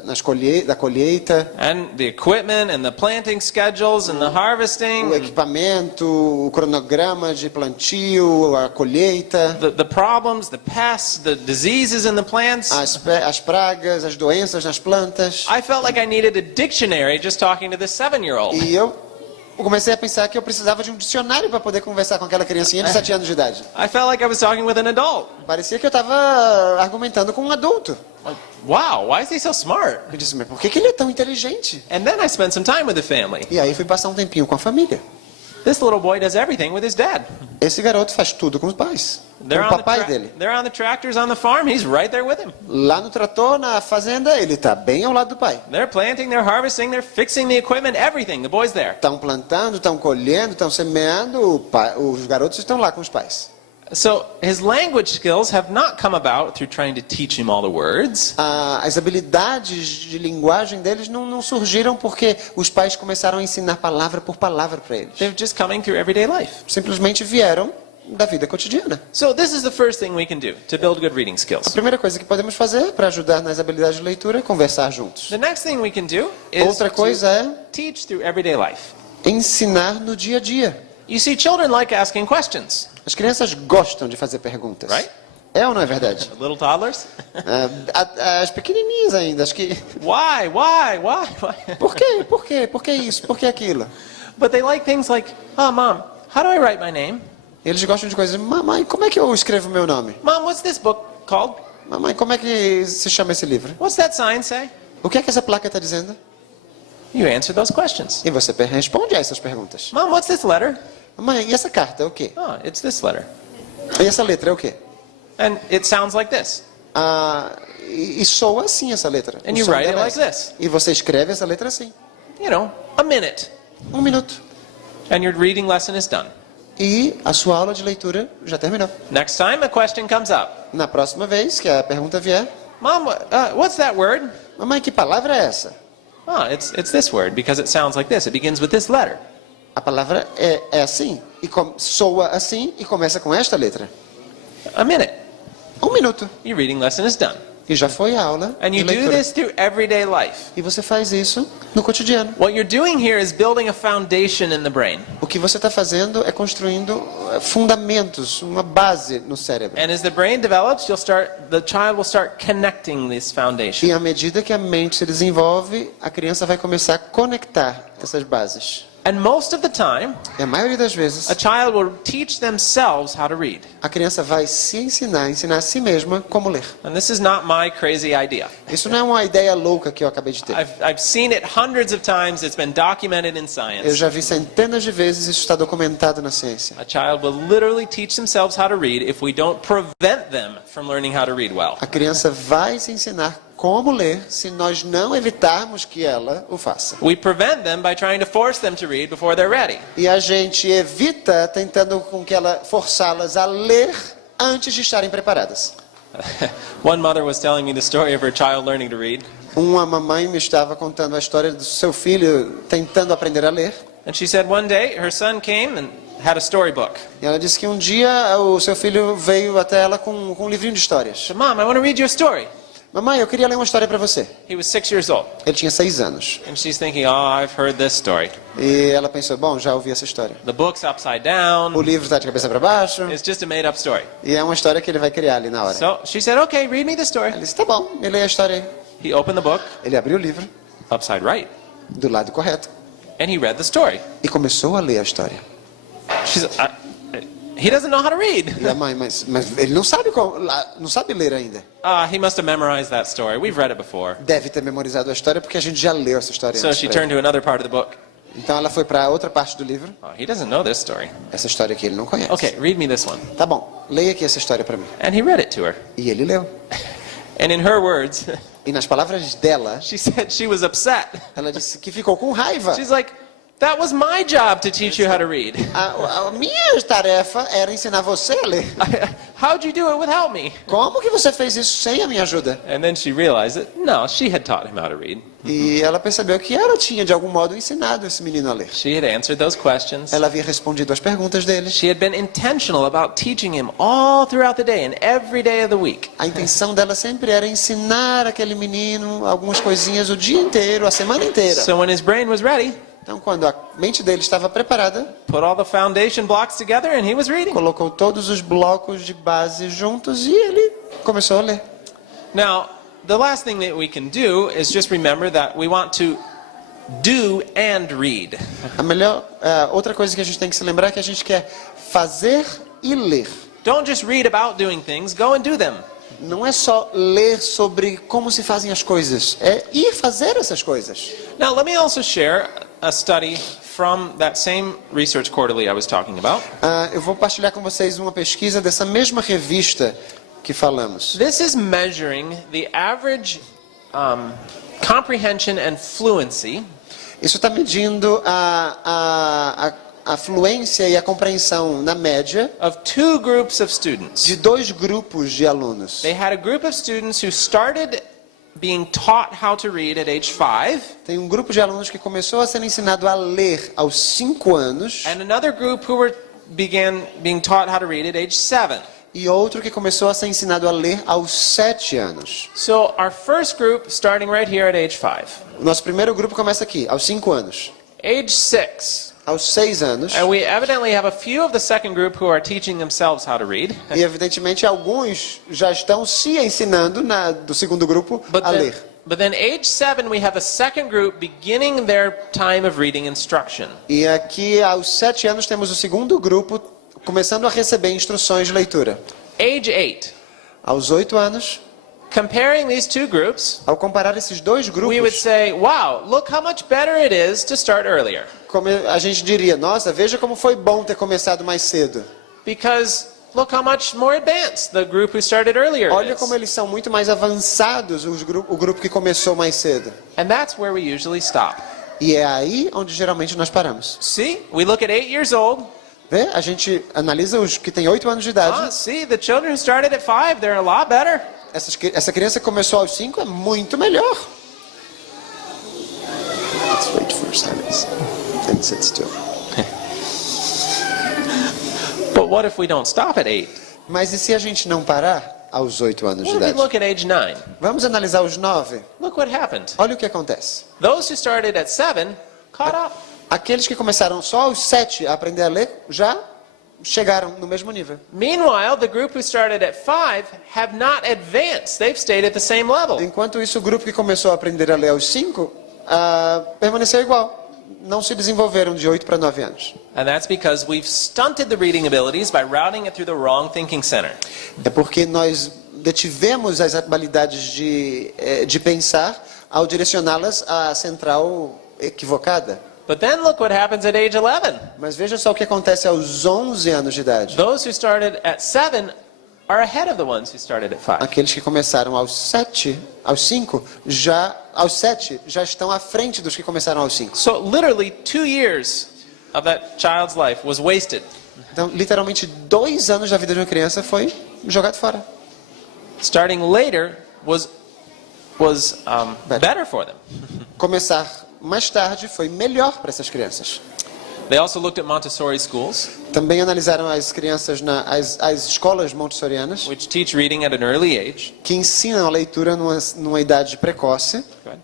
colheita, and the equipment and the planting schedules and the o harvesting, equipamento, o cronograma de plantio, a colheita, the problems, the pests, the diseases in the plants. as pragas, as doenças nas plantas. I felt like I needed a dictionary just talking to this 7-year-old. E eu comecei a pensar que eu precisava de um dicionário para poder conversar com aquela criancinha de 7 anos de idade. I felt like I was talking with an adult. Parecia que eu estava argumentando com um adulto. Like, wow, why is he so smart? Eu disse, mas por que ele é tão inteligente? And then I spent some time with the family. E aí fui passar um tempinho com a família. This little boy does everything with his dad. Esse garoto faz tudo com os pais. Com o papai dele. They're on the tractors on the farm. He's right there with him. Lá no trator, na fazenda, ele está bem ao lado do pai. They're planting, they're harvesting, they're fixing the equipment, everything. The boy's there. Estão plantando, estão colhendo, estão semeando. Os garotos estão lá com os pais. So his language skills have not come about through trying to teach him all the words. As habilidades de linguagem deles não surgiram porque os pais começaram a ensinar palavra por palavra para eles. They're just coming through everyday life. Simplesmente vieram da vida cotidiana. So this is the first thing we can do to build good reading A skills. primeira coisa que podemos fazer para ajudar nas habilidades de leitura é conversar juntos. The next thing we can do is Outra coisa é to teach through everyday life. ensinar no dia a dia. You see, children like asking questions, As crianças gostam de fazer perguntas. right? É ou não é verdade? Little toddlers. As pequenininhas ainda, acho que... Why? Por quê? Por quê? Por que isso? Por que aquilo? But they like things like, oh, Mom, how do I write my name? Eles gostam de coisas... Mamãe, como é que eu escrevo meu nome? Mom, what's this book called? Mamãe, como é que se chama esse livro? What's that sign say? O que é que essa placa está dizendo? You answer those questions. E você responde a essas perguntas. Mom, what's this letter? Mamãe, e essa carta é o quê? Oh, it's this letter. E essa letra é o quê? And it sounds like this. E soa assim essa letra. And O you som write it dela é like assim. this. E você escreve essa letra assim. A minute. 1 minuto. And your reading lesson is done. E a sua aula de leitura já terminou. Next time a question comes up. Na próxima vez que a pergunta vier, Mom, what's that word? mamãe, que palavra é essa? Oh, it's this word because it sounds like this. It begins with this letter. A palavra é assim, e soa assim e começa com esta letra. A minute. 1 minuto. Your reading lesson is done. E já foi a aula And de you do leitura. this through everyday life. E você faz isso no cotidiano. What you're doing here is building a foundation in the brain. O que você está fazendo é construindo fundamentos, uma base no cérebro. And as the brain develops, the child will start connecting this foundation. E à medida que a mente se desenvolve, a criança vai começar a conectar essas bases. And most of the time, E a maioria das vezes, a child will teach themselves how to read. a criança vai se ensinar a si mesma como ler. And this is not my crazy idea. Isso não é uma ideia louca que eu acabei de ter. I've seen it hundreds of times. It's been documented in Eu science. já vi centenas de vezes, isso está documentado na ciência. A child will literally teach themselves how to read if we don't prevent them from learning how to read well. A criança vai se ensinar como ler se nós não evitarmos que ela o faça. We prevent them by trying to force them to read before they're ready. E a gente evita tentando com que ela forçá-las a ler antes de estarem preparadas. One mother was telling me the story of her child learning to read. Uma mamãe me estava contando a história do seu filho tentando aprender a ler. And she said one day her son came and had a storybook. E ela disse que um dia o seu filho veio até ela com um livrinho de histórias. She said, Mom, I want to read you a story. Mamãe, eu queria ler uma história para você. He was 6 years old. Ele tinha 6 anos. And she's thinking, oh, I've heard this story. E ela pensou, bom, já ouvi essa história. The book's upside O down. livro está de cabeça para baixo. It's just a made-up story. E é uma história que ele vai criar ali na hora. So she said, okay, read me the story. Ele disse, tá bom, me lê a história aí. He opened the book, Ele abriu o livro, upside right, do lado correto, and he read the story. e começou a ler a história. She's, he doesn't know how to read. E a mãe, mas ele não sabe, não sabe ler ainda. He must have memorized that story. We've read it before. Deve ter memorizado a história porque a gente já leu essa história So antes she pra turned ele. to another part of the book. Então ela foi para outra parte do livro. Oh, he doesn't know this story. Essa história que ele não conhece. Okay, read me this one. Tá bom, leia aqui essa história para mim. And he read it to her. E ele leu. And in her words, E nas palavras dela, she said she was upset. ela disse que ficou com raiva. She's like, that was my job to teach you how to read. A minha tarefa era ensinar você a ler. How'd you do it without me? Como que você fez isso sem a minha ajuda? And then she realized that, no, she had taught him how to read. E ela percebeu que ela tinha, de algum modo, ensinado esse menino a ler. She had answered those questions. Ela havia respondido às perguntas dele. She had been intentional about teaching him all throughout the day and every day of the week. A intenção dela sempre era ensinar aquele menino algumas coisinhas o dia inteiro, a semana inteira. So when his brain was ready, Então, quando a mente dele estava preparada, put all the foundation blocks together and he was reading. colocou todos os blocos de base juntos e ele começou a ler. Now, the last thing that we can do is just remember that we want to do and read. Outra coisa que a gente tem que se lembrar é que a gente quer fazer e ler. Don't just read about doing things, go and do them. Não é só ler sobre como se fazem as coisas, é ir fazer essas coisas. Now, let me also share a study from that same research quarterly I was talking about. Eu vou partilhar com vocês uma pesquisa dessa mesma revista que falamos. This is measuring the average comprehension and fluency Isso está medindo a fluência e a compreensão na média of two groups of students. de 2 grupos de alunos. They had a group of students who started being taught how to read at age 5, Tem um grupo de alunos que começou a ser ensinado a ler aos 5 anos and another group who began being taught how to read at age 7. e outro que começou a ser ensinado a ler aos 7 anos. So our first group, starting right here at age 5. O nosso primeiro grupo começa aqui, aos 5 anos. Age 6. Aos 6 anos, And we evidently have a few of the second group who are teaching themselves how to read. e evidentemente alguns já estão se ensinando do segundo grupo a ler. But then age 7 we have a second group beginning their time of reading instruction. E aqui aos 7 anos temos o segundo grupo começando a receber instruções de leitura. Age 8. Aos 8 anos, Comparing these two groups, ao comparar esses 2 we would grupos, say, wow, look how much better it is to start earlier. a gente diria, nossa, veja como foi bom ter começado mais cedo. Because look how much more advanced the group who started earlier Olha is. como eles são muito mais avançados, o grupo que começou mais cedo. And that's where we usually stop. E é aí onde geralmente nós paramos. See, we look at 8 years old. Vê? A gente analisa os que têm 8 anos de idade. See, the children who started at 5, they're a lot better. Essa criança que começou aos 5 é muito melhor. Let's wait for silence. And sit still. But what if we don't stop at 8? Mas e se a gente não parar aos 8 anos de What if we idade? look at age 9? Vamos analisar os 9. Look what happened. Olha o que acontece. Those who started at 7 caught up. Aqueles que começaram só aos 7 a aprender a ler já chegaram no mesmo nível. Meanwhile, the group who started at 5 have not advanced. They've stayed at the same level. Enquanto isso, o grupo que começou a aprender a ler aos 5 permaneceu igual. Não se desenvolveram de 8 para 9 anos. And that's because we've stunted the reading abilities by routing it through the wrong thinking center. É porque nós detivemos as habilidades de pensar ao direcioná-las à central equivocada. But then look what happens at age 11. Mas veja só o que acontece aos 11 anos de idade. Those who started at 7 are ahead of the ones who started at 5. Aqueles que começaram aos 5, aos 7, já estão à frente dos que começaram aos 5. So literally 2 years of that child's life was wasted. Então, literalmente, 2 anos da vida de uma criança foi jogado fora. Starting later was better for them. Começar mais tarde foi melhor para essas crianças. They also looked at Montessori schools, Também analisaram as crianças as escolas montessorianas, which teach reading at an early age. que ensinam a leitura numa idade precoce. Go ahead.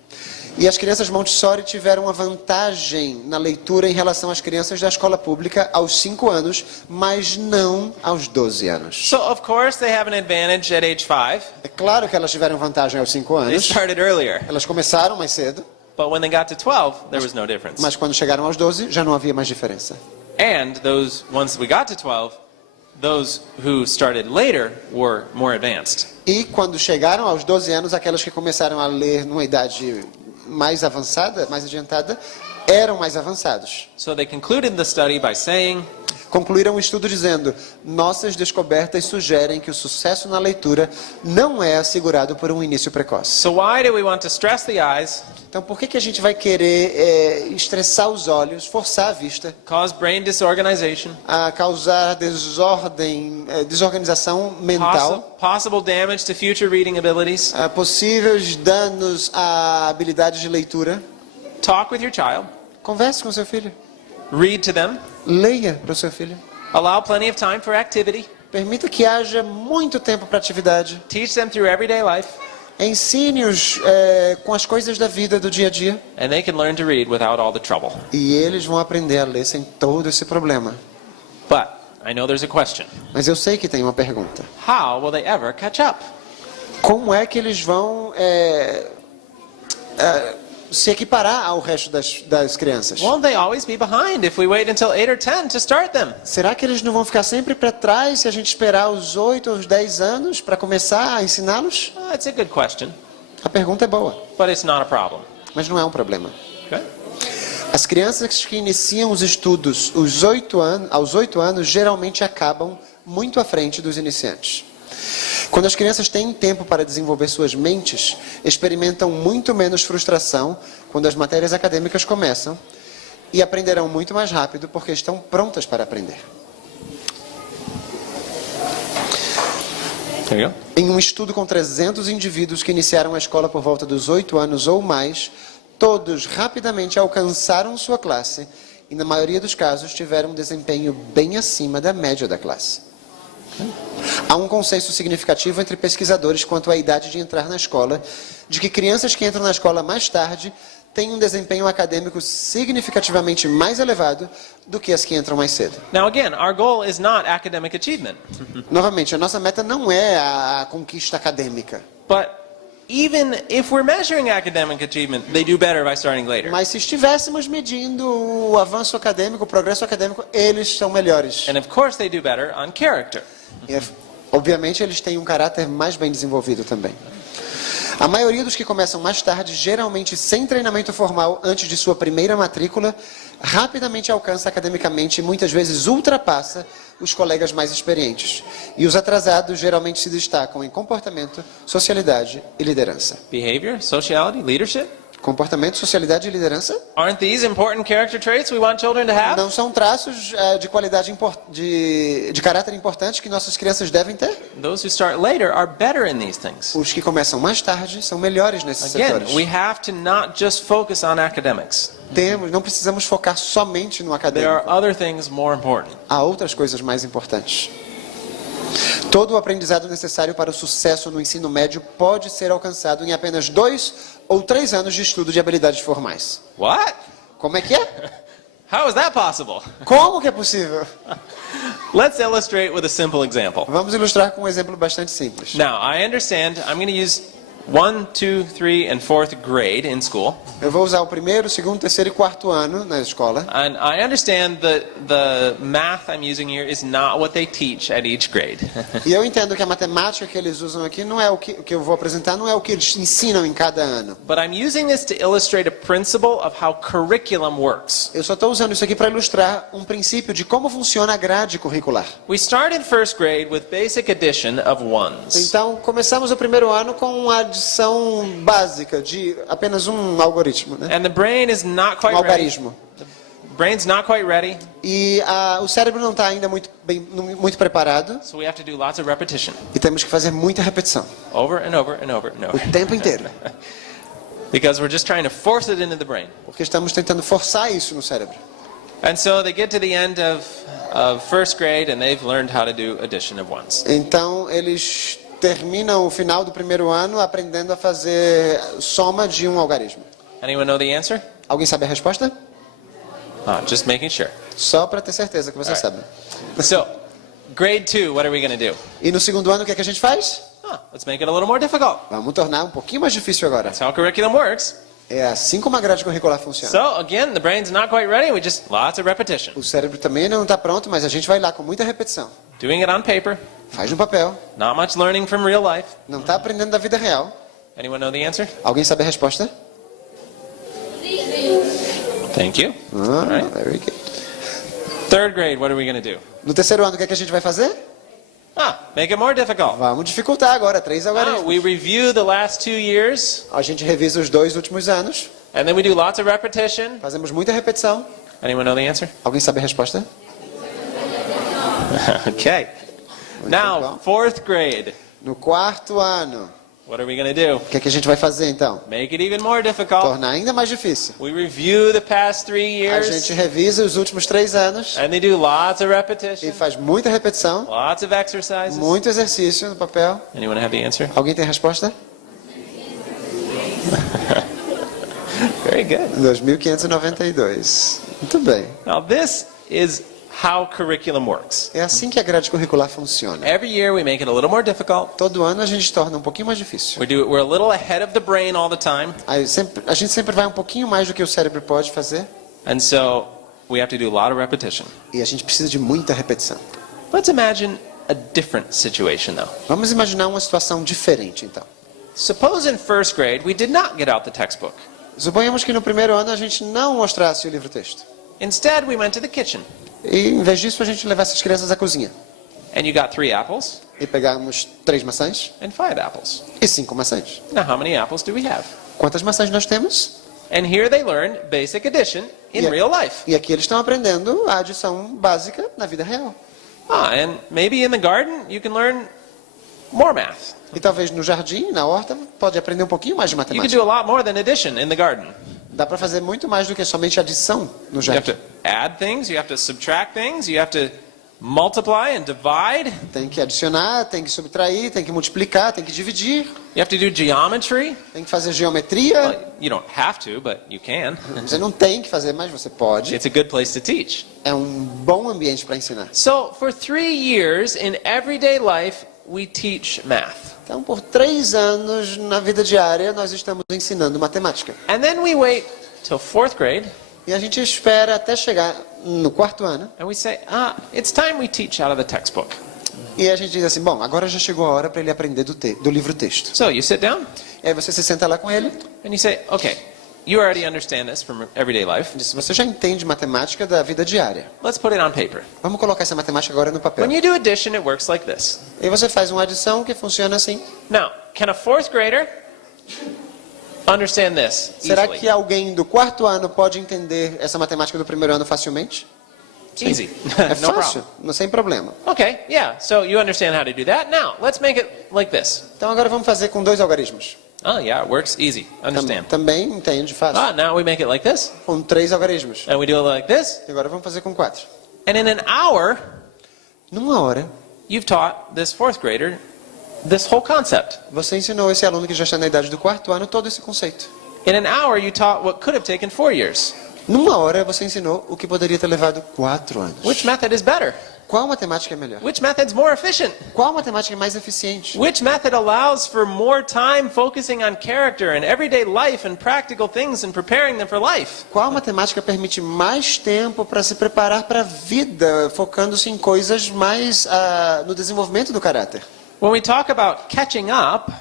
E as crianças Montessori tiveram uma vantagem na leitura em relação às crianças da escola pública aos 5 anos, mas não aos 12 anos. So of course they have an advantage at age 5. É claro que elas tiveram vantagem aos 5 They anos. started earlier. Elas começaram mais cedo, But when they got to 12, there was no difference. mas quando chegaram aos 12 já não havia mais diferença. And those once we got to 12, those who started later were more advanced. E quando chegaram aos 12 anos, aquelas que começaram a ler numa idade mais avançada, mais adiantada, eram mais avançados. So they concluded the study by saying, Concluíram o estudo dizendo: nossas descobertas sugerem que o sucesso na leitura não é assegurado por um início precoce. so why do we want to stress the eyes, Então, por que a gente vai querer estressar os olhos, forçar a vista, cause brain disorganization, a causar desorganização mental, possible damage to future reading abilities? possíveis danos à habilidade de leitura? Talk with your child, Converse com seu filho, read to them, leia para o seu filho, allow plenty of time for activity, permita que haja muito tempo para atividade, teach them through everyday life, ensine-os com as coisas da vida, do dia a dia, and they can learn to read without all the trouble. e eles vão aprender a ler sem todo esse problema. But I know there's a question. Mas eu sei que tem uma pergunta. How will they ever catch up? Como é que eles vão se equiparar ao resto das crianças? Won't they always be behind if we wait until 8 or 10 to start them? Será que eles não vão ficar sempre para trás se a gente esperar os 8 ou os 10 anos para começar a ensiná-los? That's a good question, A pergunta é boa, but it's not a problem. mas não é um problema. Okay? As crianças que iniciam os estudos aos 8 anos geralmente acabam muito à frente dos iniciantes. Quando as crianças têm tempo para desenvolver suas mentes, experimentam muito menos frustração quando as matérias acadêmicas começam e aprenderão muito mais rápido porque estão prontas para aprender. There you go. Em um estudo com 300 indivíduos que iniciaram a escola por volta dos 8 anos ou mais, todos rapidamente alcançaram sua classe e, na maioria dos casos, tiveram um desempenho bem acima da média da classe. Há um consenso significativo entre pesquisadores quanto à idade de entrar na escola, de que crianças que entram na escola mais tarde têm um desempenho acadêmico significativamente mais elevado do que as que entram mais cedo. Now again, our goal is not academic achievement. Novamente, a nossa meta não é a conquista acadêmica. But even if we're measuring academic achievement, they do better by starting later. Mas se estivéssemos medindo o avanço acadêmico, o progresso acadêmico, eles são melhores. And of course they do better on character. E, obviamente, eles têm um caráter mais bem desenvolvido também. A maioria dos que começam mais tarde, geralmente sem treinamento formal antes de sua primeira matrícula, rapidamente alcança academicamente e muitas vezes ultrapassa os colegas mais experientes. E os atrasados geralmente se destacam em comportamento, socialidade e liderança. Behavior, sociality, leadership? Comportamento, socialidade e liderança Aren't these important character traits we want children to have? não são traços de qualidade de caráter importantes que nossas crianças devem ter? Those who start later are better in these things. Os que começam mais tarde são melhores nesses Again, setores. we have to not just focus on academics. Não precisamos focar somente no There are acadêmico. other things more important. Há outras coisas mais importantes. Todo o aprendizado necessário para o sucesso no ensino médio pode ser alcançado em apenas 2 ou 3 anos de estudo de habilidades formais. What? Como é que é? How is that possible? Como que é possível? Let's illustrate with a simple example. Vamos ilustrar com um exemplo bastante simples. Now, I understand I'm going to use 1, 2, 3, and 4th grade in school. Eu vou usar o primeiro, segundo, terceiro e quarto ano na escola. And I understand that the math I'm using here is not what they teach at each grade. E eu entendo que a matemática que eles usam aqui não é o que eu vou apresentar, não é o que eles ensinam em cada ano. But I'm using this to illustrate a principle of how curriculum works. Eu só estou usando isso aqui para ilustrar um princípio de como funciona a grade curricular. We started 1st grade with basic addition of ones. Então, começamos o primeiro ano com a adição básica de apenas um algoritmo, né? And the brain is not quite Um ready. algarismo. brain's not quite ready, E o cérebro não está ainda muito preparado. so we have to do lots of repetition. E temos que fazer muita repetição. Over and over and over and O over. tempo inteiro. Because we're just trying to force it into the brain. Porque estamos tentando forçar isso no cérebro. And so they get to the end of first grade and they've learned how to do addition of ones. Então eles terminam o final do primeiro ano aprendendo a fazer soma de um algarismo. Anyone know the answer? Alguém sabe a resposta? Just making sure. Só para ter certeza que você sabe. So, grade 2, what are we going to do? E no segundo ano o que é que a gente faz? Let's make it a little more difficult. Vamos tornar um pouquinho mais difícil agora. That's how curriculum works. É assim como a grade curricular funciona. So, again, the brain's not quite ready. We just lots of repetition. O cérebro também ainda não está pronto, mas a gente vai lá com muita repetição. Doing it on paper. Faz no papel. Not much learning from real life. Não está aprendendo da vida real. Anyone know the answer? Alguém sabe a resposta? Thank you. All right. Very good. Third grade, what are we going to do? No terceiro ano, o que é que a gente vai fazer? Make it more difficult. Vamos dificultar agora, 3 algarismos. We review the last 2 years, A gente revisa os 2 últimos anos. and then we do lots of repetition. Fazemos muita repetição. Anyone know the answer? Alguém sabe a resposta? Okay. Now, bom. fourth grade. No quarto ano, What are we going to do? o que é que a gente vai fazer então? Make it even more difficult. Tornar ainda mais difícil. We review the past 3 A years, gente revisa os últimos 3 anos and they do lots of e repetition, faz muita repetição, lots of exercises. muito exercício no papel. Anyone have the answer? Alguém tem a resposta? Very good. 2592. Muito bem. Now, this is how curriculum works. É assim que a grade curricular funciona. Every year we make it a little more difficult. Todo ano a gente torna um pouquinho mais difícil. We're a little ahead of the brain all the time. A gente sempre vai um pouquinho mais do que o cérebro pode fazer. And so we have to do a lot of repetition. E a gente precisa de muita repetição. Let's imagine a different situation though. Vamos imaginar uma situação diferente então. Suppose in first grade we did not get out the textbook. Suponhamos que no primeiro ano a gente não mostrasse o livro-texto. Instead, we went to the kitchen. E em vez disso a gente levasse as crianças à cozinha. And you got 3 apples E pegamos 3 maçãs and 5 apples. e 5 maçãs. Now, how many apples do we have? Quantas maçãs nós temos? And here they learn basic addition in Yeah. real life. E aqui eles estão aprendendo a adição básica na vida real. And maybe in the garden you can learn more math. E talvez no jardim, na horta, pode aprender um pouquinho mais de You can matemática. do a lot more than addition in the garden. Dá para fazer muito mais do que somente adição no You have jardim. to add things, you have to subtract things, you have to multiply and divide. Tem que adicionar, tem que subtrair, tem que multiplicar, tem que dividir, You have to do geometry. tem que fazer geometria. Well, you don't have to, but you can. Você não tem que fazer, mas você pode. It's a good place to teach. É um bom ambiente para ensinar. So, for 3 years in everyday life, we teach math. Então, por 3 anos na vida diária, nós estamos ensinando matemática. And then we wait till 4th grade, E a gente espera até chegar no quarto ano. and we say, it's time we teach out of the textbook. E a gente diz assim, bom, agora já chegou a hora para ele aprender do livro-texto. So, you sit down, E aí você se senta lá com ele. and you say, okay, you already understand this from everyday life. E diz, você já entende matemática da vida diária. Let's put it on paper. Vamos colocar essa matemática agora no papel. When you do addition, it works like this. E você faz uma adição que funciona assim. Now, can a 4th grader understand this Será easily? que alguém do quarto ano pode entender essa matemática do primeiro ano facilmente? Easy. É No fácil, problem. não sem problema. Okay, yeah, so you understand how to do that. Now, let's make it like this. Então agora vamos fazer com 2 algarismos. Oh, yeah, it works easy. Understand. Também entende fácil. Now we make it like this, Com 3 algarismos. and we do it like this. E agora vamos fazer com 4. And in an hour, Numa hora, you've taught this 4th grader this whole concept. você ensinou esse aluno que já está na idade do quarto ano todo esse conceito. In an hour, you taught what could have taken 4 years. Numa hora você ensinou o que poderia ter levado 4 anos. Which method is better? Qual matemática é melhor? Which method's more efficient? Qual matemática é mais eficiente? Which method allows for more time focusing on character and everyday life and practical things and preparing them for life? Qual matemática permite mais tempo para se preparar para a vida, focando-se em coisas mais no desenvolvimento do caráter? When we talk about catching up,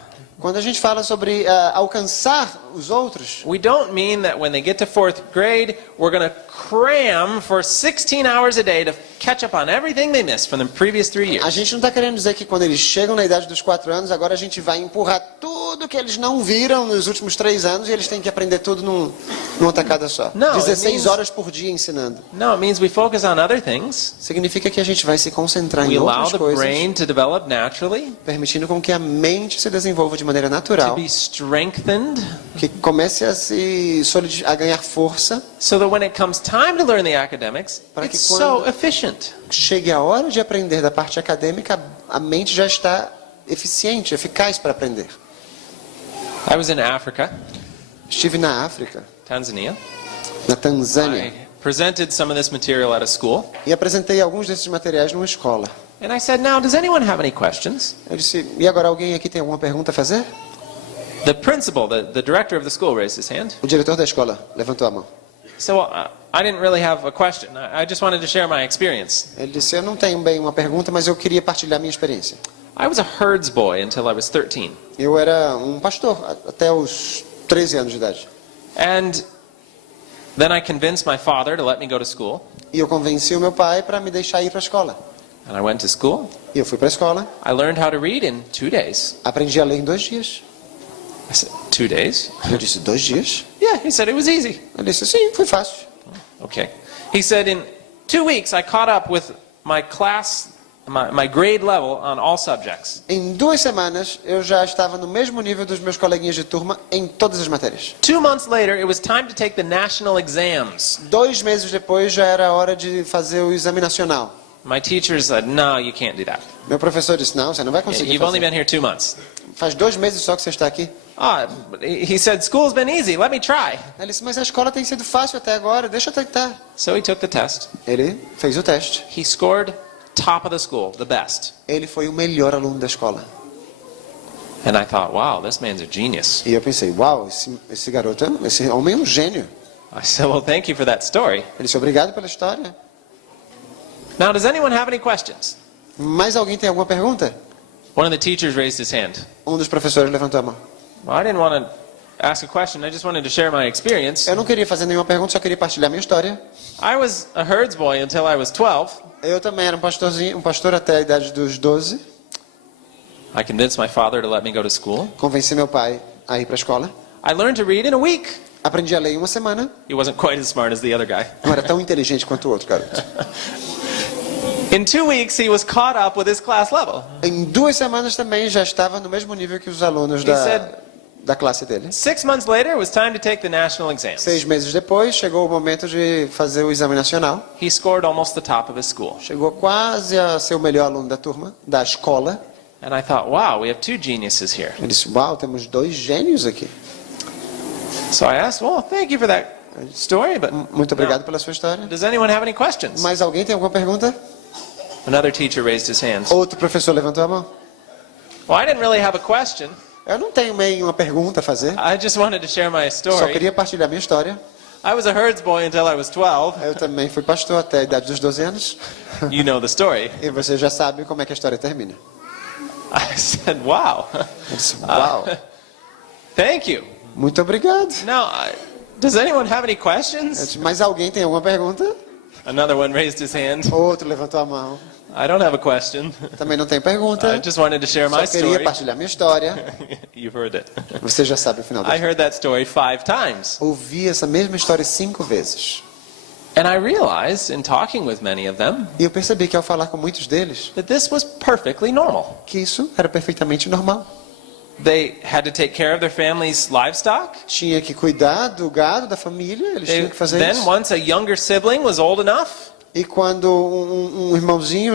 Quando a gente fala sobre alcançar os outros, we don't mean that when they get to 4th grade, we're going to cram for 16 hours a day to catch up on everything they missed from the previous 3 a years. gente não está querendo dizer que quando eles chegam na idade dos 4 anos, agora a gente vai empurrar tudo tudo que eles não viram nos últimos 3 anos e eles têm que aprender tudo numa tacada só. No, it 16 means- horas por dia ensinando. No, it means we focus on other things. Significa que a gente vai se concentrar We em allow outras the coisas, brain to develop naturally, permitindo com que a mente se desenvolva de maneira to natural, be strengthened, que comece a ganhar força, so that when it comes time to learn the academics, Para que it's quando- so efficient. chegue a hora de aprender da parte acadêmica, a mente já está eficiente, eficaz para aprender. I was in Africa, Estive na África, Tanzania. na Tanzânia, I presented some of this material at a school, e apresentei alguns desses materiais numa escola. and I said, "Now, does anyone have any questions?" Eu disse, e agora alguém aqui tem alguma pergunta a fazer? The principal, the director of the school, raised his hand. O diretor da escola levantou a mão. So I didn't really have a question. I just wanted to share my experience. Ele disse, eu não tenho bem uma pergunta, mas eu queria partilhar minha experiência. I was a herds boy until I was 13. Eu era um pastor até os 13 anos de idade. And then I convinced my father to let me go to school. E eu convenci o meu pai para me deixar ir para a escola. And I went to school. E eu fui para a escola, I learned how to read in 2 days. aprendi a ler em 2 dias. I said, 2 days? Eu disse, 2 dias? Yeah, he said it was easy. Ele disse, sim, foi fácil. Okay. He said in 2 weeks I caught up with my class, my grade level on all subjects. Em 2 semanas, eu já estava no mesmo nível dos meus coleguinhas de turma em todas as matérias. 2 months later, it was time to take the national exams. 2 meses depois, já era hora de fazer o exame nacional. My teacher said, "No, you can't do that. Meu professor disse, não, você não vai conseguir You've only fazer. been here 2 months." Faz 2 meses só que você está aqui. He said, "School's been easy. Let me try." Ele disse, mas a escola tem sido fácil até agora, deixa eu tentar. So he took the test. Ele fez o teste. He scored top of the school, the best. Ele foi o melhor aluno da escola. And I thought, wow, this man's a genius. E eu pensei, uau, esse garoto, esse homem é um gênio. I said, well, thank you for that story. Ele disse, obrigado pela história. Now, does anyone have any questions? Mais alguém tem alguma pergunta? One of the teachers raised his hand. Um dos professores levantou a mão. Well, I didn't want to ask a question. I just wanted to share my experience. Eu não queria fazer nenhuma pergunta, só queria partilhar minha história. I was a herds boy until I was 12. Eu também era um pastor até a idade dos 12. I convinced my father to let me go to school. Convenci meu pai a ir para a escola. I learned to read in a week. Aprendi a ler em uma semana. He wasn't quite as smart as the other guy. Não era tão inteligente quanto o outro garoto. In 2 weeks, he was caught up with his class level. Em 2 semanas também já estava no mesmo nível que os alunos da classe dele. 6 months later, it was time to take the national exams. 6 meses depois, chegou o momento de fazer o exame nacional. He scored almost the top of his school. Chegou quase a ser o melhor aluno da turma, da escola. And I thought, wow, we have 2 geniuses here. Ele disse, uau, temos 2 gênios aqui. So I asked, well, thank you for that story, but Muito obrigado pela sua história. does anyone have any questions? Mais alguém tem alguma pergunta? Another teacher raised his hand. Outro professor levantou a mão. Well, I didn't really have a question. Eu não tenho meio uma pergunta a fazer. I just wanted to share my Só story. queria partilhar minha história. I was a herds boy until I was 12. Eu também fui pastor até a idade dos 12 anos. You know the story. E você já sabe como é que a história termina. I said, wow. Eu disse, uau, Thank you. muito obrigado. Now, does anyone have any Eu questions? disse, mais alguém tem alguma pergunta? Another one raised his hand. Outro levantou a mão. I don't have a question. Também não tem I pergunta. just wanted to share my Só queria story. partilhar minha história. You've heard it. Você já sabe o final da I história. heard that story 5 times. Ouvi essa mesma história 5 vezes. And I realized, in talking with many of them, E eu percebi que ao falar com muitos deles, that this was perfectly normal. que isso era perfeitamente normal. They had to take care of their family's livestock. Tinha que cuidar do gado, da família, eles tinham que fazer Then, isso. once a younger sibling was old enough, E quando um irmãozinho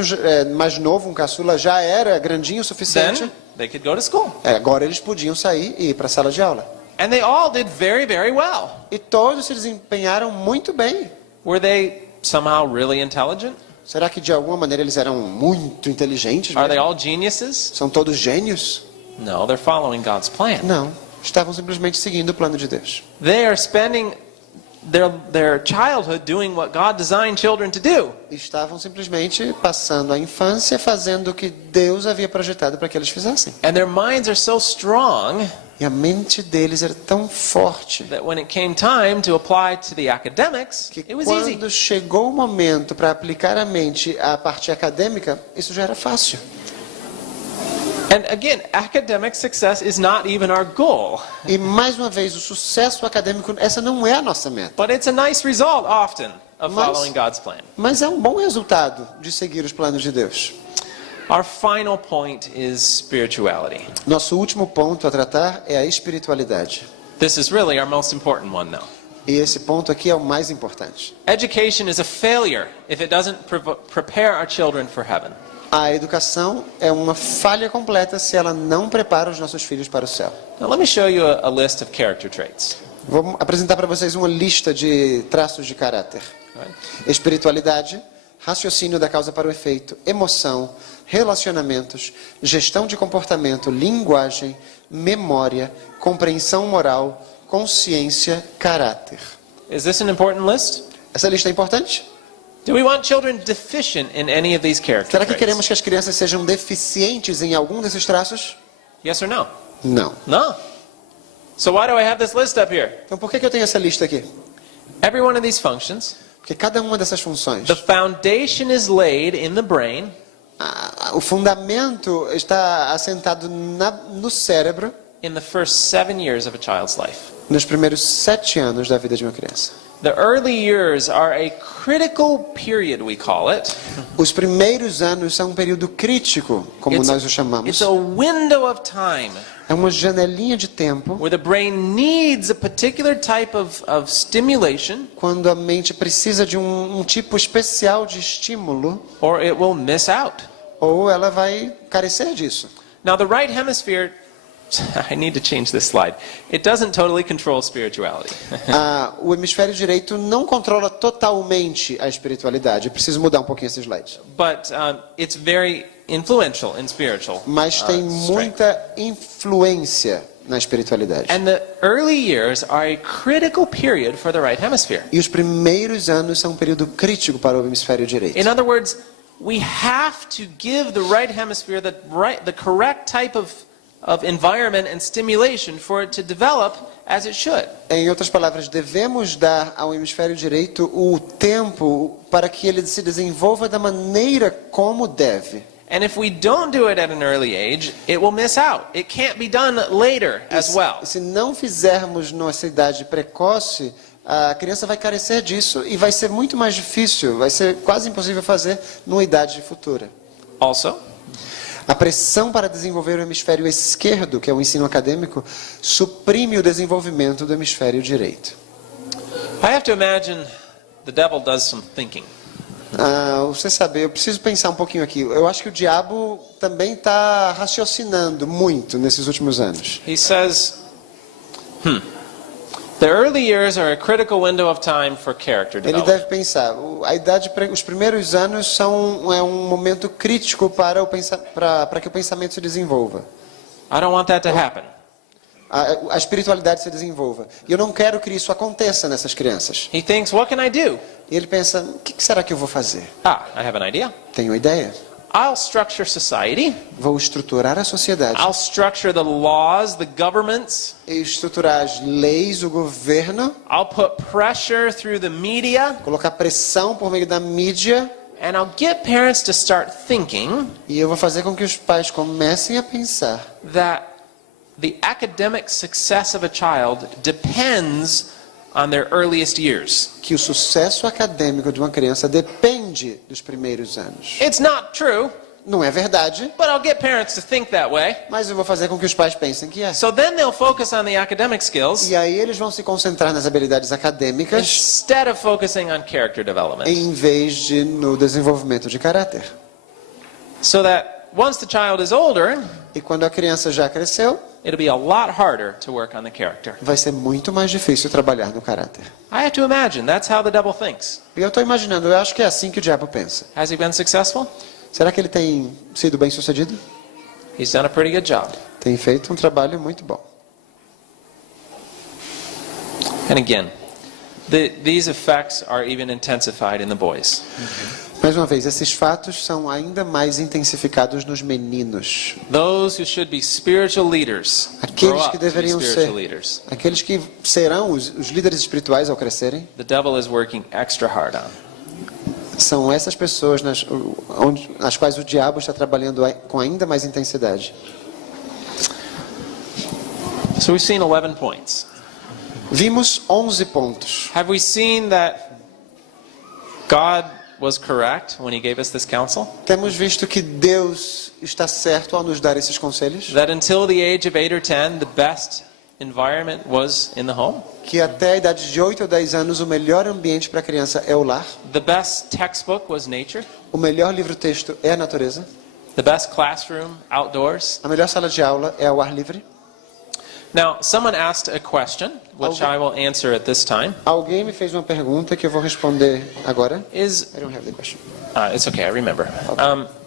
mais novo, um caçula, já era grandinho o suficiente, then they could go to school. agora eles podiam sair e ir para a sala de aula. And they all did very, very well. E todos se desempenharam muito bem. Were they somehow really intelligent? Será que de alguma maneira eles eram muito inteligentes Are they mesmo? all geniuses? São todos gênios? No, they're following God's plan. Não, estavam simplesmente seguindo o plano de Deus. They are spending their childhood doing what God designed children to do. Estavam simplesmente passando a infância fazendo o que Deus havia projetado para que eles fizessem. And their minds are so strong E a mente deles era tão forte that when it came time to apply to the academics, que it was easy. quando chegou o momento para aplicar a mente à parte acadêmica, isso já era fácil. And again, academic success is not even our goal, E mais uma vez, o sucesso acadêmico, essa não é a nossa meta. but it's a nice result often of Mas- following God's plan. Mas é um bom resultado de seguir os planos de Deus. Our final point is spirituality. Nosso último ponto a tratar é a espiritualidade. This is really our most important one, though. E esse ponto aqui é o mais importante. Education is a failure if it doesn't prepare our children for heaven. A educação é uma falha completa se ela não prepara os nossos filhos para o céu. Now, let me show you a list of character traits. Vou apresentar para vocês uma lista de traços de caráter. Right? Espiritualidade, raciocínio da causa para o efeito, emoção, relacionamentos, gestão de comportamento, linguagem, memória, compreensão moral, consciência, caráter. Is this an important list? Essa lista é importante? Do we want children deficient in any of these character Será que traits? queremos que as crianças sejam deficientes em algum desses traços? Yes or no? Não. No. So why do I have this list up here? Então por que eu tenho essa lista aqui? Every one of these functions, Porque cada uma dessas funções, the foundation is laid in the brain o fundamento está assentado no cérebro in the first 7 years of a child's life. nos primeiros 7 anos da vida de uma criança. The early years are a critical period, we call it. Os primeiros anos são um período crítico, como nós o chamamos. It's a window of time É uma janelinha de tempo where the brain needs a particular type of stimulation quando a mente precisa de um tipo especial de estímulo or it will miss out. ou ela vai carecer disso. Now the right hemisphere, I need to change this slide. It doesn't totally control spirituality. O hemisfério direito não controla totalmente a espiritualidade. Eu preciso mudar um pouquinho esse slide. But it's very influential in spiritual Mas tem strength. muita influência na espiritualidade. And the early years are a critical period for the right hemisphere. E os primeiros anos são um período crítico para o hemisfério direito. In other words, we have to give the right hemisphere the correct type of environment and stimulation for it to develop as it should. Em outras palavras, devemos dar ao hemisfério direito o tempo para que ele se desenvolva da maneira como deve. And if we don't do it at an early age, it will miss out. It can't be done later as well. Se não fizermos nessa idade precoce, a criança vai carecer disso e vai ser muito mais difícil, vai ser quase impossível fazer numa idade futura. Also, A pressão para desenvolver o hemisfério esquerdo, que é o ensino acadêmico, suprime o desenvolvimento do hemisfério direito. I have to imagine the devil does some thinking. Você sabe, eu preciso pensar um pouquinho aqui. Eu acho que o diabo também está raciocinando muito nesses últimos anos. He says, the early years are a critical window of time for character Ele development. deve pensar, os primeiros anos são um momento crítico para que o pensamento se desenvolva. I don't want that to happen. A espiritualidade se desenvolva. E eu não quero que isso aconteça nessas crianças. He thinks, what can I do? E ele pensa, o que será que eu vou fazer? I have an idea. Tenho uma ideia. I'll structure society. Vou estruturar a sociedade. I'll structure the laws, the governments. Estruturar as leis, o governo. I'll put pressure through the media. Colocar pressão por meio da mídia. And I'll get parents to start thinking E eu vou fazer com que os pais comecem a pensar that the academic success of a child depends on their earliest years. que o sucesso acadêmico de uma criança depende dos primeiros anos. It's not true, Não é verdade, but I'll get parents to think that way. mas eu vou fazer com que os pais pensem que é. So then they'll focus on the academic skills E aí eles vão se concentrar nas habilidades acadêmicas instead of focusing on character development. em vez de no desenvolvimento de caráter. So that once the child is older, E quando a criança já cresceu, it'll be a lot harder to work on the character. vai ser muito mais difícil trabalhar no caráter. I have to imagine that's how the devil thinks. E eu estou imaginando, eu acho que é assim que o diabo pensa. Has he been successful? Será que ele tem sido bem sucedido? He's done a pretty good job. Tem feito um trabalho muito bom. And again, these effects are even intensified in the boys. Mais uma vez, esses fatos são ainda mais intensificados nos meninos. Those who should be spiritual leaders grow Aqueles up que to be deveriam ser, spiritual leaders. aqueles que serão os líderes espirituais ao crescerem, The devil is working extra hard on. são essas pessoas nas quais o diabo está trabalhando com ainda mais intensidade. So we've seen 11 points. Vimos 11 pontos. Have we seen that God was correct when he gave us this counsel? Temos visto que Deus está certo ao nos dar esses conselhos? That until the age of 8 or 10, the best environment was in the home? Que até a idade de 8 ou 10 anos o melhor ambiente para a criança é o lar? The best textbook was nature? O melhor livro-texto é a natureza? The best classroom outdoors? A melhor sala de aula é ao ar livre? Now, someone asked a question, which I will answer at this time. Alguém me fez uma pergunta que eu vou responder agora. Is I don't have the question. it's okay, I remember.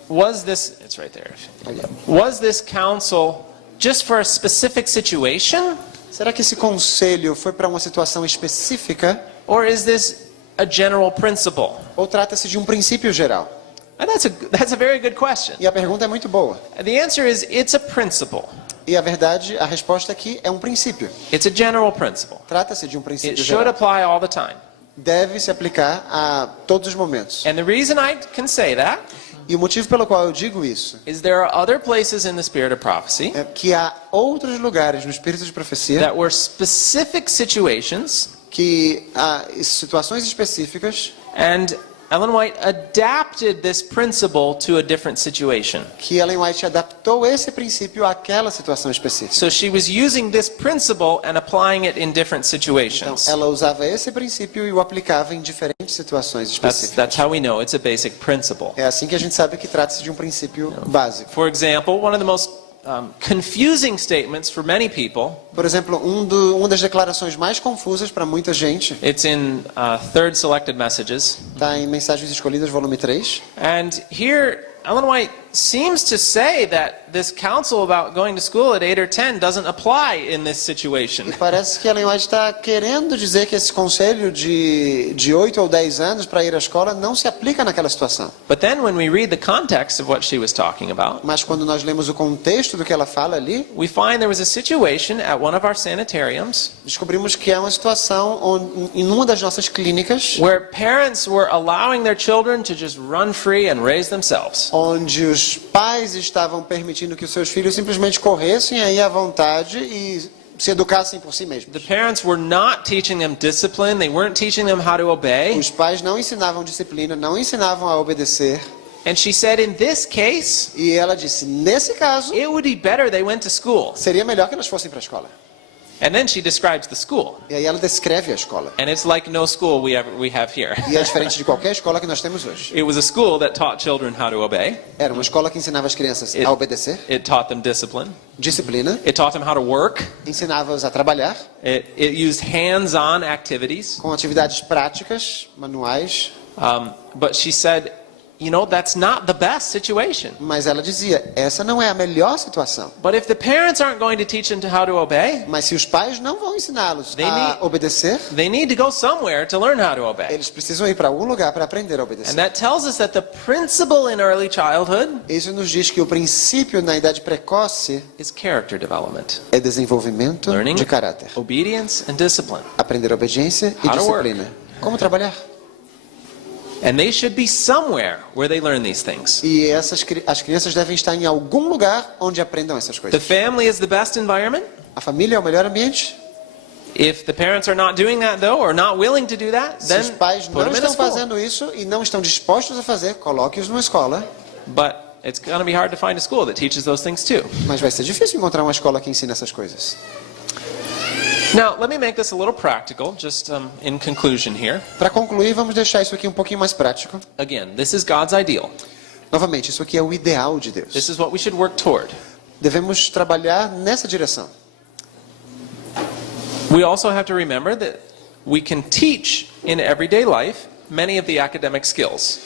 Was this? It's right there. Okay. Was this counsel just for a specific situation, Será que esse conselho foi para uma situação específica or is this a general principle? ou trata-se de um princípio geral? And that's a very good question. E a pergunta é muito boa. The answer is it's a principle. E a verdade, a resposta aqui é um princípio. It's a general principle. Trata-se de um It princípio should geral. apply all the time. Deve se aplicar a todos os momentos. And the reason I can say that E o motivo pelo qual eu digo isso is there are other places in the spirit of prophecy é que há outros lugares no espírito de profecia that were specific situations, que há situações específicas and Ellen White adapted this principle to a different situation. que Ellen White adaptou esse princípio àquela situação específica. So she was using this principle and applying it in different Então, situations. ela usava esse princípio e o aplicava em diferentes situações específicas. That's how we know it's a basic principle. É assim que a gente sabe que trata-se de um princípio básico. For example, one of the most confusing statements for many people, Por exemplo, uma das declarações mais confusas para muita gente it's in Third Selected Messages. está em Mensagens Escolhidas, volume 3. And here, Ellen White seems to say that this counsel about going to school at 8 or 10 doesn't apply in this situation. E parece que Ellen White está querendo dizer que esse conselho de 8 ou 10 anos para ir à escola não se aplica naquela situação. But then when we read the context of what she was talking about, Mas quando nós lemos o contexto do que ela fala ali, we find there was a situation at one of our sanitariums descobrimos que é uma situação em uma das nossas clínicas where parents were allowing their children to just run free and raise themselves. onde os pais estavam permitindo que os seus filhos simplesmente corressem aí à vontade e se educassem por si mesmos. The parents were not teaching them discipline, they weren't teaching them how to obey. Os pais não ensinavam disciplina, não ensinavam a obedecer. And she said in this case, E ela disse, nesse caso, it would be better they went to school. seria melhor que elas fossem para a escola. And then she describes the school. E aí ela descreve a escola. And it's like no school we have here. E é diferente de qualquer escola que nós temos hoje. It was a school that taught children how to obey. Era uma escola que ensinava as crianças a obedecer, It taught them discipline. disciplina, It taught them how to work. ensinava-os a trabalhar It used hands-on activities. com atividades práticas, manuais. But she said, you know, that's not the best situation. Mas ela dizia, essa não é a melhor situação. But if the parents aren't going to teach them how to obey, Mas se os pais não vão ensiná-los They a need- obedecer, they need to go somewhere to learn how to obey. eles precisam ir para algum lugar para aprender a And obedecer. that tells us that the principle in early childhood Isso nos diz que o princípio na idade precoce is character development, é desenvolvimento learning de caráter. obedience and discipline. Aprender obediência e How to work. disciplina. Como trabalhar. And they should be somewhere where they learn these things. E as crianças devem estar em algum lugar onde aprendam essas The coisas. family is the best environment. A família é o melhor ambiente. If the parents are not doing that though, or not willing to do that, Se os then pais put não them in a estão school. fazendo isso e não estão dispostos a fazer, coloque-os numa escola. But it's going to be hard to find a school that teaches those things too. Mas vai ser difícil encontrar uma escola que ensine essas coisas. Now, let me make this a little practical, just in conclusion here. Para concluir, vamos deixar isso aqui um pouquinho mais prático. Again, this is God's ideal. Novamente, isso aqui é o ideal de This Deus. is what we should work toward. Devemos trabalhar nessa direção. We also have to remember that we can teach in everyday life many of the academic skills.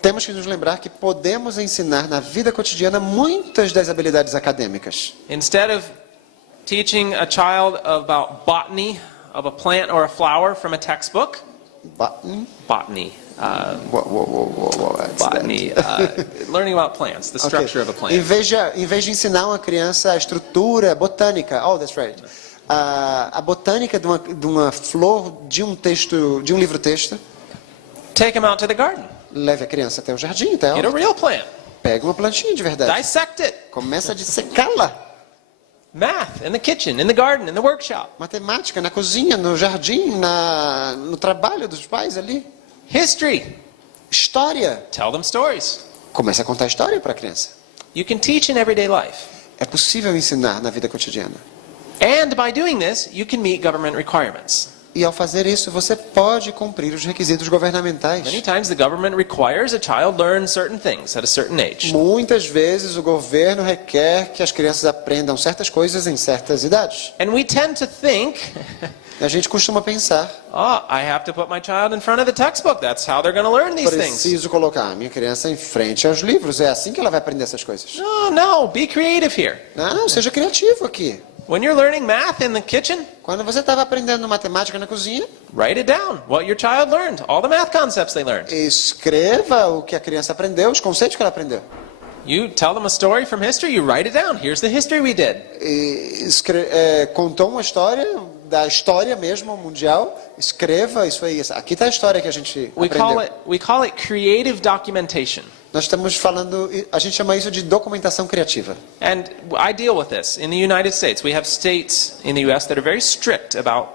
Temos que nos lembrar que podemos ensinar na vida cotidiana muitas das habilidades acadêmicas. Instead of teaching a child about botany of a plant or a flower from a textbook, botany, botany, learning about plants, the structure of a plant. Em vez de ensinar uma criança a estrutura botânica, that's right. A botânica de uma flor, de um livro-texto, Take them out to the garden. leve a criança até o jardim, até Get a ela. real plant. Pega uma plantinha de verdade. Dissect it. Começa a dissecá-la. Math in the kitchen, in the garden, in the workshop. Matemática na cozinha, no jardim, no trabalho dos pais ali. History. História. Tell them stories. Comece a contar história para a criança. You can teach in everyday life. É possível ensinar na vida cotidiana. And by doing this, you can meet government requirements. E ao fazer isso, você pode cumprir os requisitos governamentais. Many times the government requires a child learn certain things at a certain age. Muitas vezes o governo requer que as crianças aprendam certas coisas em certas idades. And we tend to think, A gente costuma pensar, oh, I have to put my child in front of the textbook. That's how they're going to learn these things. preciso colocar a minha criança em frente aos livros. É assim que ela vai aprender essas coisas. No, be creative here. Não, seja criativo aqui. When you're learning math in the kitchen, Quando você estava aprendendo matemática na cozinha, write it down, what your child learned, all the math concepts they learned. escreva o que a criança aprendeu, os conceitos que ela aprendeu. You tell them a story from history, you write it down. Here's the history we did. Contou uma história, da história mesmo, mundial. Escreva isso aí. Aqui está a história que a gente aprendeu. We call it creative documentation. Nós estamos falando, a gente chama isso de documentação criativa. And I deal with this in the United States. We have states in the US that are very strict about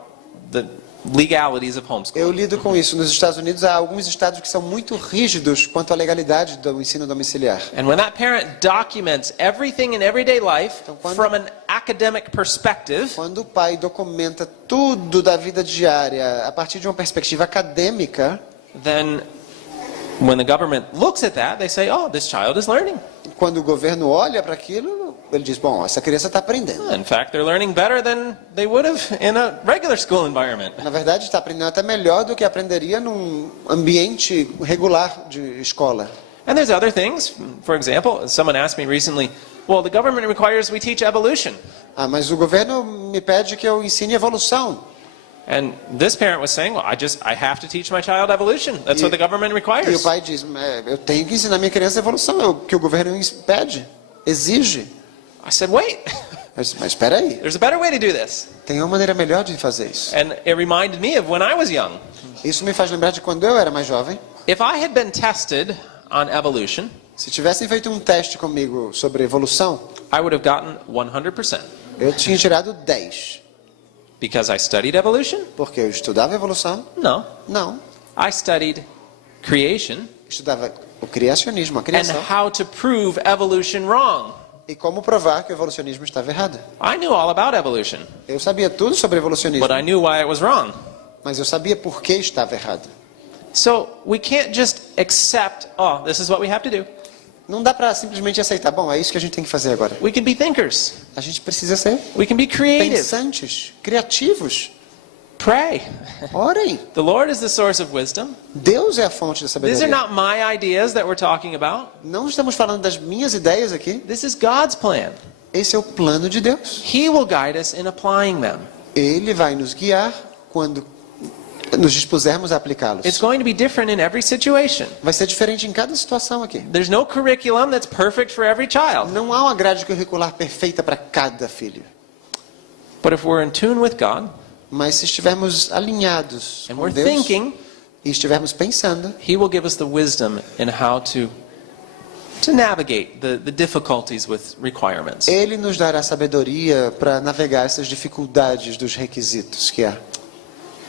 the legalities of Eu homeschooling. lido com isso. Nos Estados Unidos, há alguns estados que são muito rígidos quanto à legalidade do ensino domiciliar. And when that parent documents everything in everyday life quando- from an academic perspective, Quando o pai documenta tudo da vida diária a partir de uma perspectiva acadêmica, then when the government looks at that, they say, oh, this child is learning. quando o governo olha para aquilo, ele diz, bom, essa criança está aprendendo. In fact, they're learning better than they would have in a regular school environment. Na verdade, está aprendendo até melhor do que aprenderia num ambiente regular de escola. And there's other things. For example, someone asked me recently, well, the government requires we teach evolution. Ah, mas o governo me pede que eu ensine evolução. And this parent was saying, well, I have to teach my child evolution. That's what the government E o requires. pai diz, eu tenho que ensinar minha criança evolução, é o que o governo pede, exige. I said, wait, Mas espera aí, there's a better way to do this. tem uma maneira melhor de fazer isso. And it reminded me of when I was young. Isso me faz lembrar de quando eu era mais jovem. If I had been tested on evolution, Se tivessem feito um teste comigo sobre evolução, I would have gotten 100%. eu tinha tirado 10. Because I studied evolution? Porque eu estudava evolução? No. Não. I studied creation Estudava o criacionismo, a and criação. how to prove evolution wrong. E como provar que o evolucionismo estava errado. I knew all about evolution, Eu sabia tudo sobre evolucionismo, but I knew why it was wrong. mas eu sabia por que estava errado. So we can't just accept, oh, this is what we have to do. Não dá para simplesmente aceitar, bom, é isso que a gente tem que fazer agora. We can be thinkers. A gente precisa ser We can be creative. pensantes, criativos. Pray. Orem. The Lord is the source of wisdom. Deus é a fonte da These are sabedoria. not my ideas that we're talking about. Não estamos falando das minhas ideias aqui. This is God's plan. Esse é o plano de Deus. He will guide us in applying them. Ele vai nos guiar quando nos dispusermos a aplicá-los. It's going to be different in every situation. Vai ser diferente em cada situação aqui. There's no curriculum that's perfect for every child. Não há uma grade curricular perfeita para cada filho. But if we're in tune with God Mas se estivermos alinhados and com we're Deus thinking, e estivermos pensando, He will give us the wisdom in how to navigate the difficulties with requirements. Ele nos dará sabedoria para navegar essas dificuldades dos requisitos que há.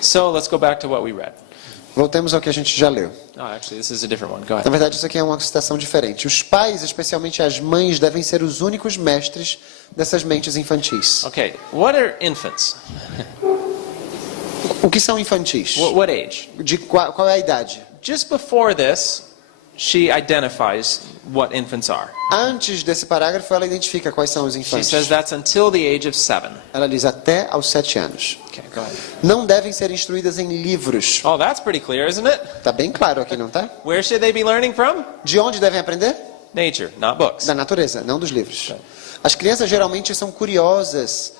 So let's go back to what we read. Voltemos ao que a gente já leu. Oh, actually, this is a different one. Go Na ahead. verdade, isso aqui é uma citação diferente. Os pais, especialmente as mães, devem ser os únicos mestres dessas mentes infantis. Okay, what are infants? O que são infantis? What age? De qual é a idade? Just before this, she identifies what infants are. Antes desse parágrafo, ela identifica quais são os She infantes. says that's until the age of 7. Ela diz até aos 7 anos. Okay, go ahead. Não devem ser instruídas em livros. Oh, that's pretty clear, isn't it? Tá bem claro aqui, não tá? Where should they be learning from? De onde devem aprender? Nature, not books. Da natureza, não dos livros. As crianças geralmente são curiosas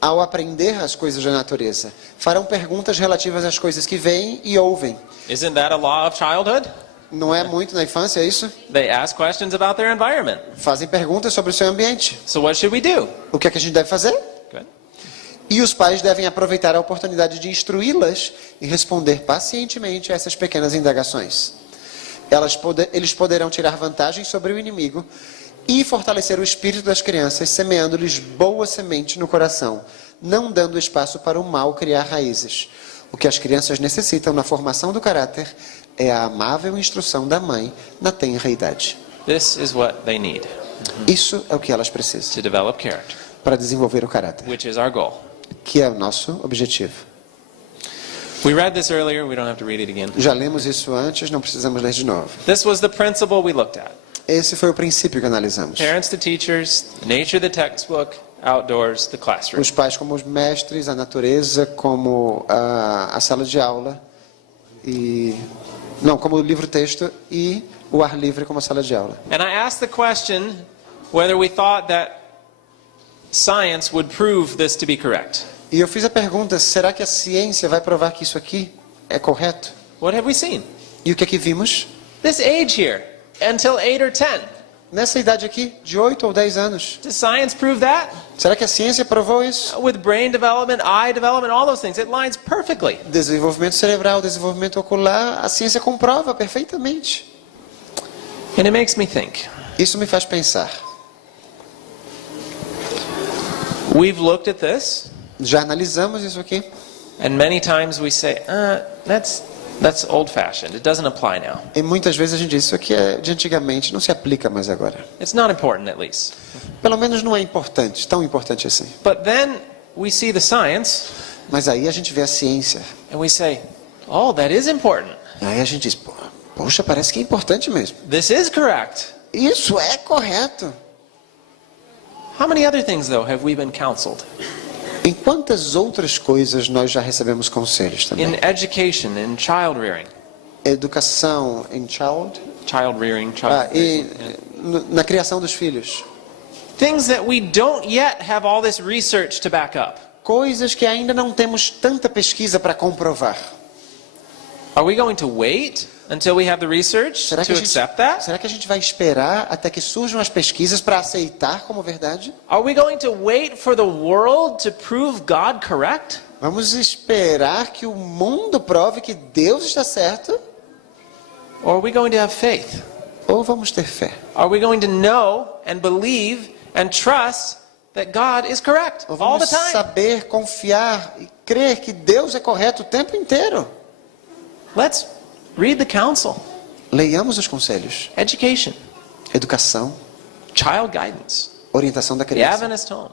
ao aprender as coisas da natureza. Farão perguntas relativas às coisas que veem e ouvem. Isn't that a law of childhood? Não é muito na infância isso? They ask questions about their environment. Fazem perguntas sobre o seu ambiente. So what should we do? O que é que a gente deve fazer? Good. E os pais devem aproveitar a oportunidade de instruí-las e responder pacientemente a essas pequenas indagações. Eles poderão tirar vantagem sobre o inimigo e fortalecer o espírito das crianças, semeando-lhes boa semente no coração, não dando espaço para o mal criar raízes. O que as crianças necessitam na formação do caráter é a amável instrução da mãe na tenra idade. This is what they need Isso é o que elas precisam to develop character, para desenvolver o caráter, which is our goal. que é o nosso objetivo. We read this earlier, we don't have to read it again. Já lemos isso antes, não precisamos ler de novo. This was the principle we looked at. Esse foi o princípio que analisamos. Parents to teachers, the nature of the textbook, outdoors, the classroom. Os pais como os mestres, a natureza como a sala de aula, como o livro-texto e o ar livre como a sala de aula. And I asked the question whether we thought that science would prove this to be correct. E eu fiz a pergunta, será que a ciência vai provar que isso aqui é correto? What have we seen? E o que é que vimos? This age here, until 8 or 10. Nessa idade aqui, de 8 ou 10 anos. Does science prove that? Será que a ciência provou isso? With brain development, eye development, all those things, it lines perfectly. Desenvolvimento cerebral, desenvolvimento ocular, a ciência comprova perfeitamente. And it makes me think. Isso me faz pensar. We've looked at this, Já analisamos isso aqui. and many times we say, that's old-fashioned. It doesn't apply now. E muitas vezes a gente diz, isso aqui é de antigamente, não se aplica mais agora. It's not important, at least. Pelo menos não é importante, tão importante assim. But then we see the science, Mas aí a gente vê a ciência. and we say, oh, that is important. Aí a gente diz, poxa, parece que é importante mesmo. This is correct. Isso é correto. How many other things, though, have we been counseled? Em quantas outras coisas nós já recebemos conselhos também? In education, in child rearing. Educação em child. Child rearing, child E na criação dos filhos. Things that we don't yet have all this research to back up. Coisas que ainda não temos tanta pesquisa para comprovar. Are we going to wait until we have the research to accept that? Será que a gente vai esperar até que surjam as pesquisas para aceitar como verdade? Are we going to wait for the world to prove God correct? Vamos esperar que o mundo prove que Deus está certo? Or are we going to have faith? Ou vamos ter fé? Are we going to know and believe and trust that God is correct Ou all the vamos time? saber, confiar e crer que Deus é correto o tempo inteiro? Let's read the counsel. Leiamos os conselhos. Education, Educação, child guidance, orientação da the criança, Adventist home,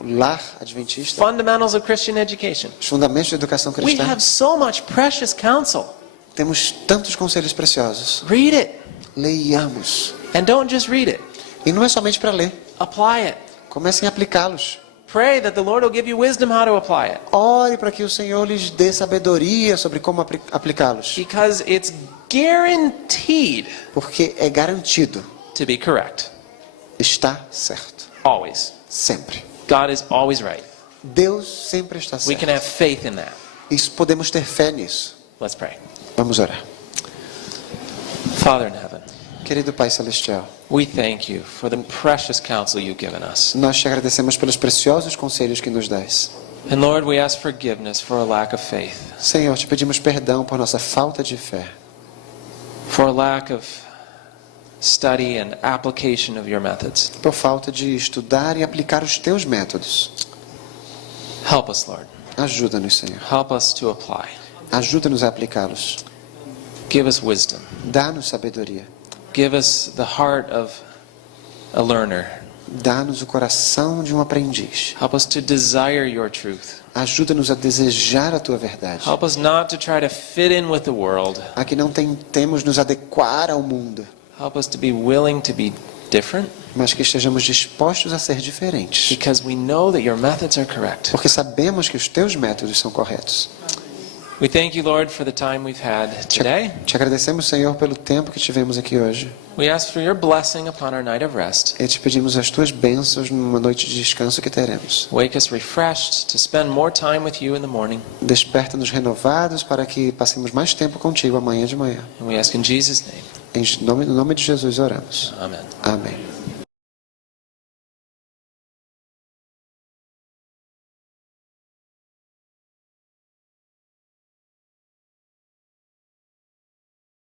o lar adventista, fundamentals of Christian education. os fundamentos da educação We cristã. have so much precious counsel. Temos tantos conselhos preciosos. Read it. Leiamos. And don't just read it. E não é somente para ler. Apply it. Comecem a aplicá-los. Pray that the Lord will give you wisdom how to apply it. Ore para que o Senhor lhes dê sabedoria sobre como aplicá-los. Because it's guaranteed Porque é garantido. to be correct. Está certo. Always. Sempre. God is always right. Deus sempre está We can certo. have faith in that. Isso podemos ter fé nisso. Let's pray. Vamos orar. Father in heaven, Querido Pai Celestial, we thank you for the precious counsel you've given us. nós te agradecemos pelos preciosos conselhos que nos dás. And Lord, we ask forgiveness for a lack of faith, Senhor, te pedimos perdão por nossa falta de fé, for a lack of study and application of your methods. por falta de estudar e aplicar os teus métodos. Help us, Lord. Ajuda-nos, Senhor. Help us to apply. Ajuda-nos a aplicá-los. Give us wisdom. Dá-nos sabedoria. Give us the heart of a learner. Dá-nos o coração de um aprendiz. Help us to desire your truth. Ajuda-nos a desejar a tua verdade. Help us not to try to fit in with the world. A que não tentemos nos adequar ao mundo, Help us to be willing to be different, mas que estejamos dispostos a ser diferentes. because we know that your methods are correct. Porque sabemos que os teus métodos são corretos. We thank you, Lord, for the time we've had today. Te agradecemos, Senhor, pelo tempo que tivemos aqui hoje. We ask for your blessing upon our night of rest. E te pedimos as tuas bênçãos numa noite de descanso que teremos. Wake us refreshed to spend more time with you in the morning. Desperta-nos renovados para que passemos mais tempo contigo amanhã de manhã. And we ask in Jesus' name. No nome de Jesus oramos. Amen. Amém.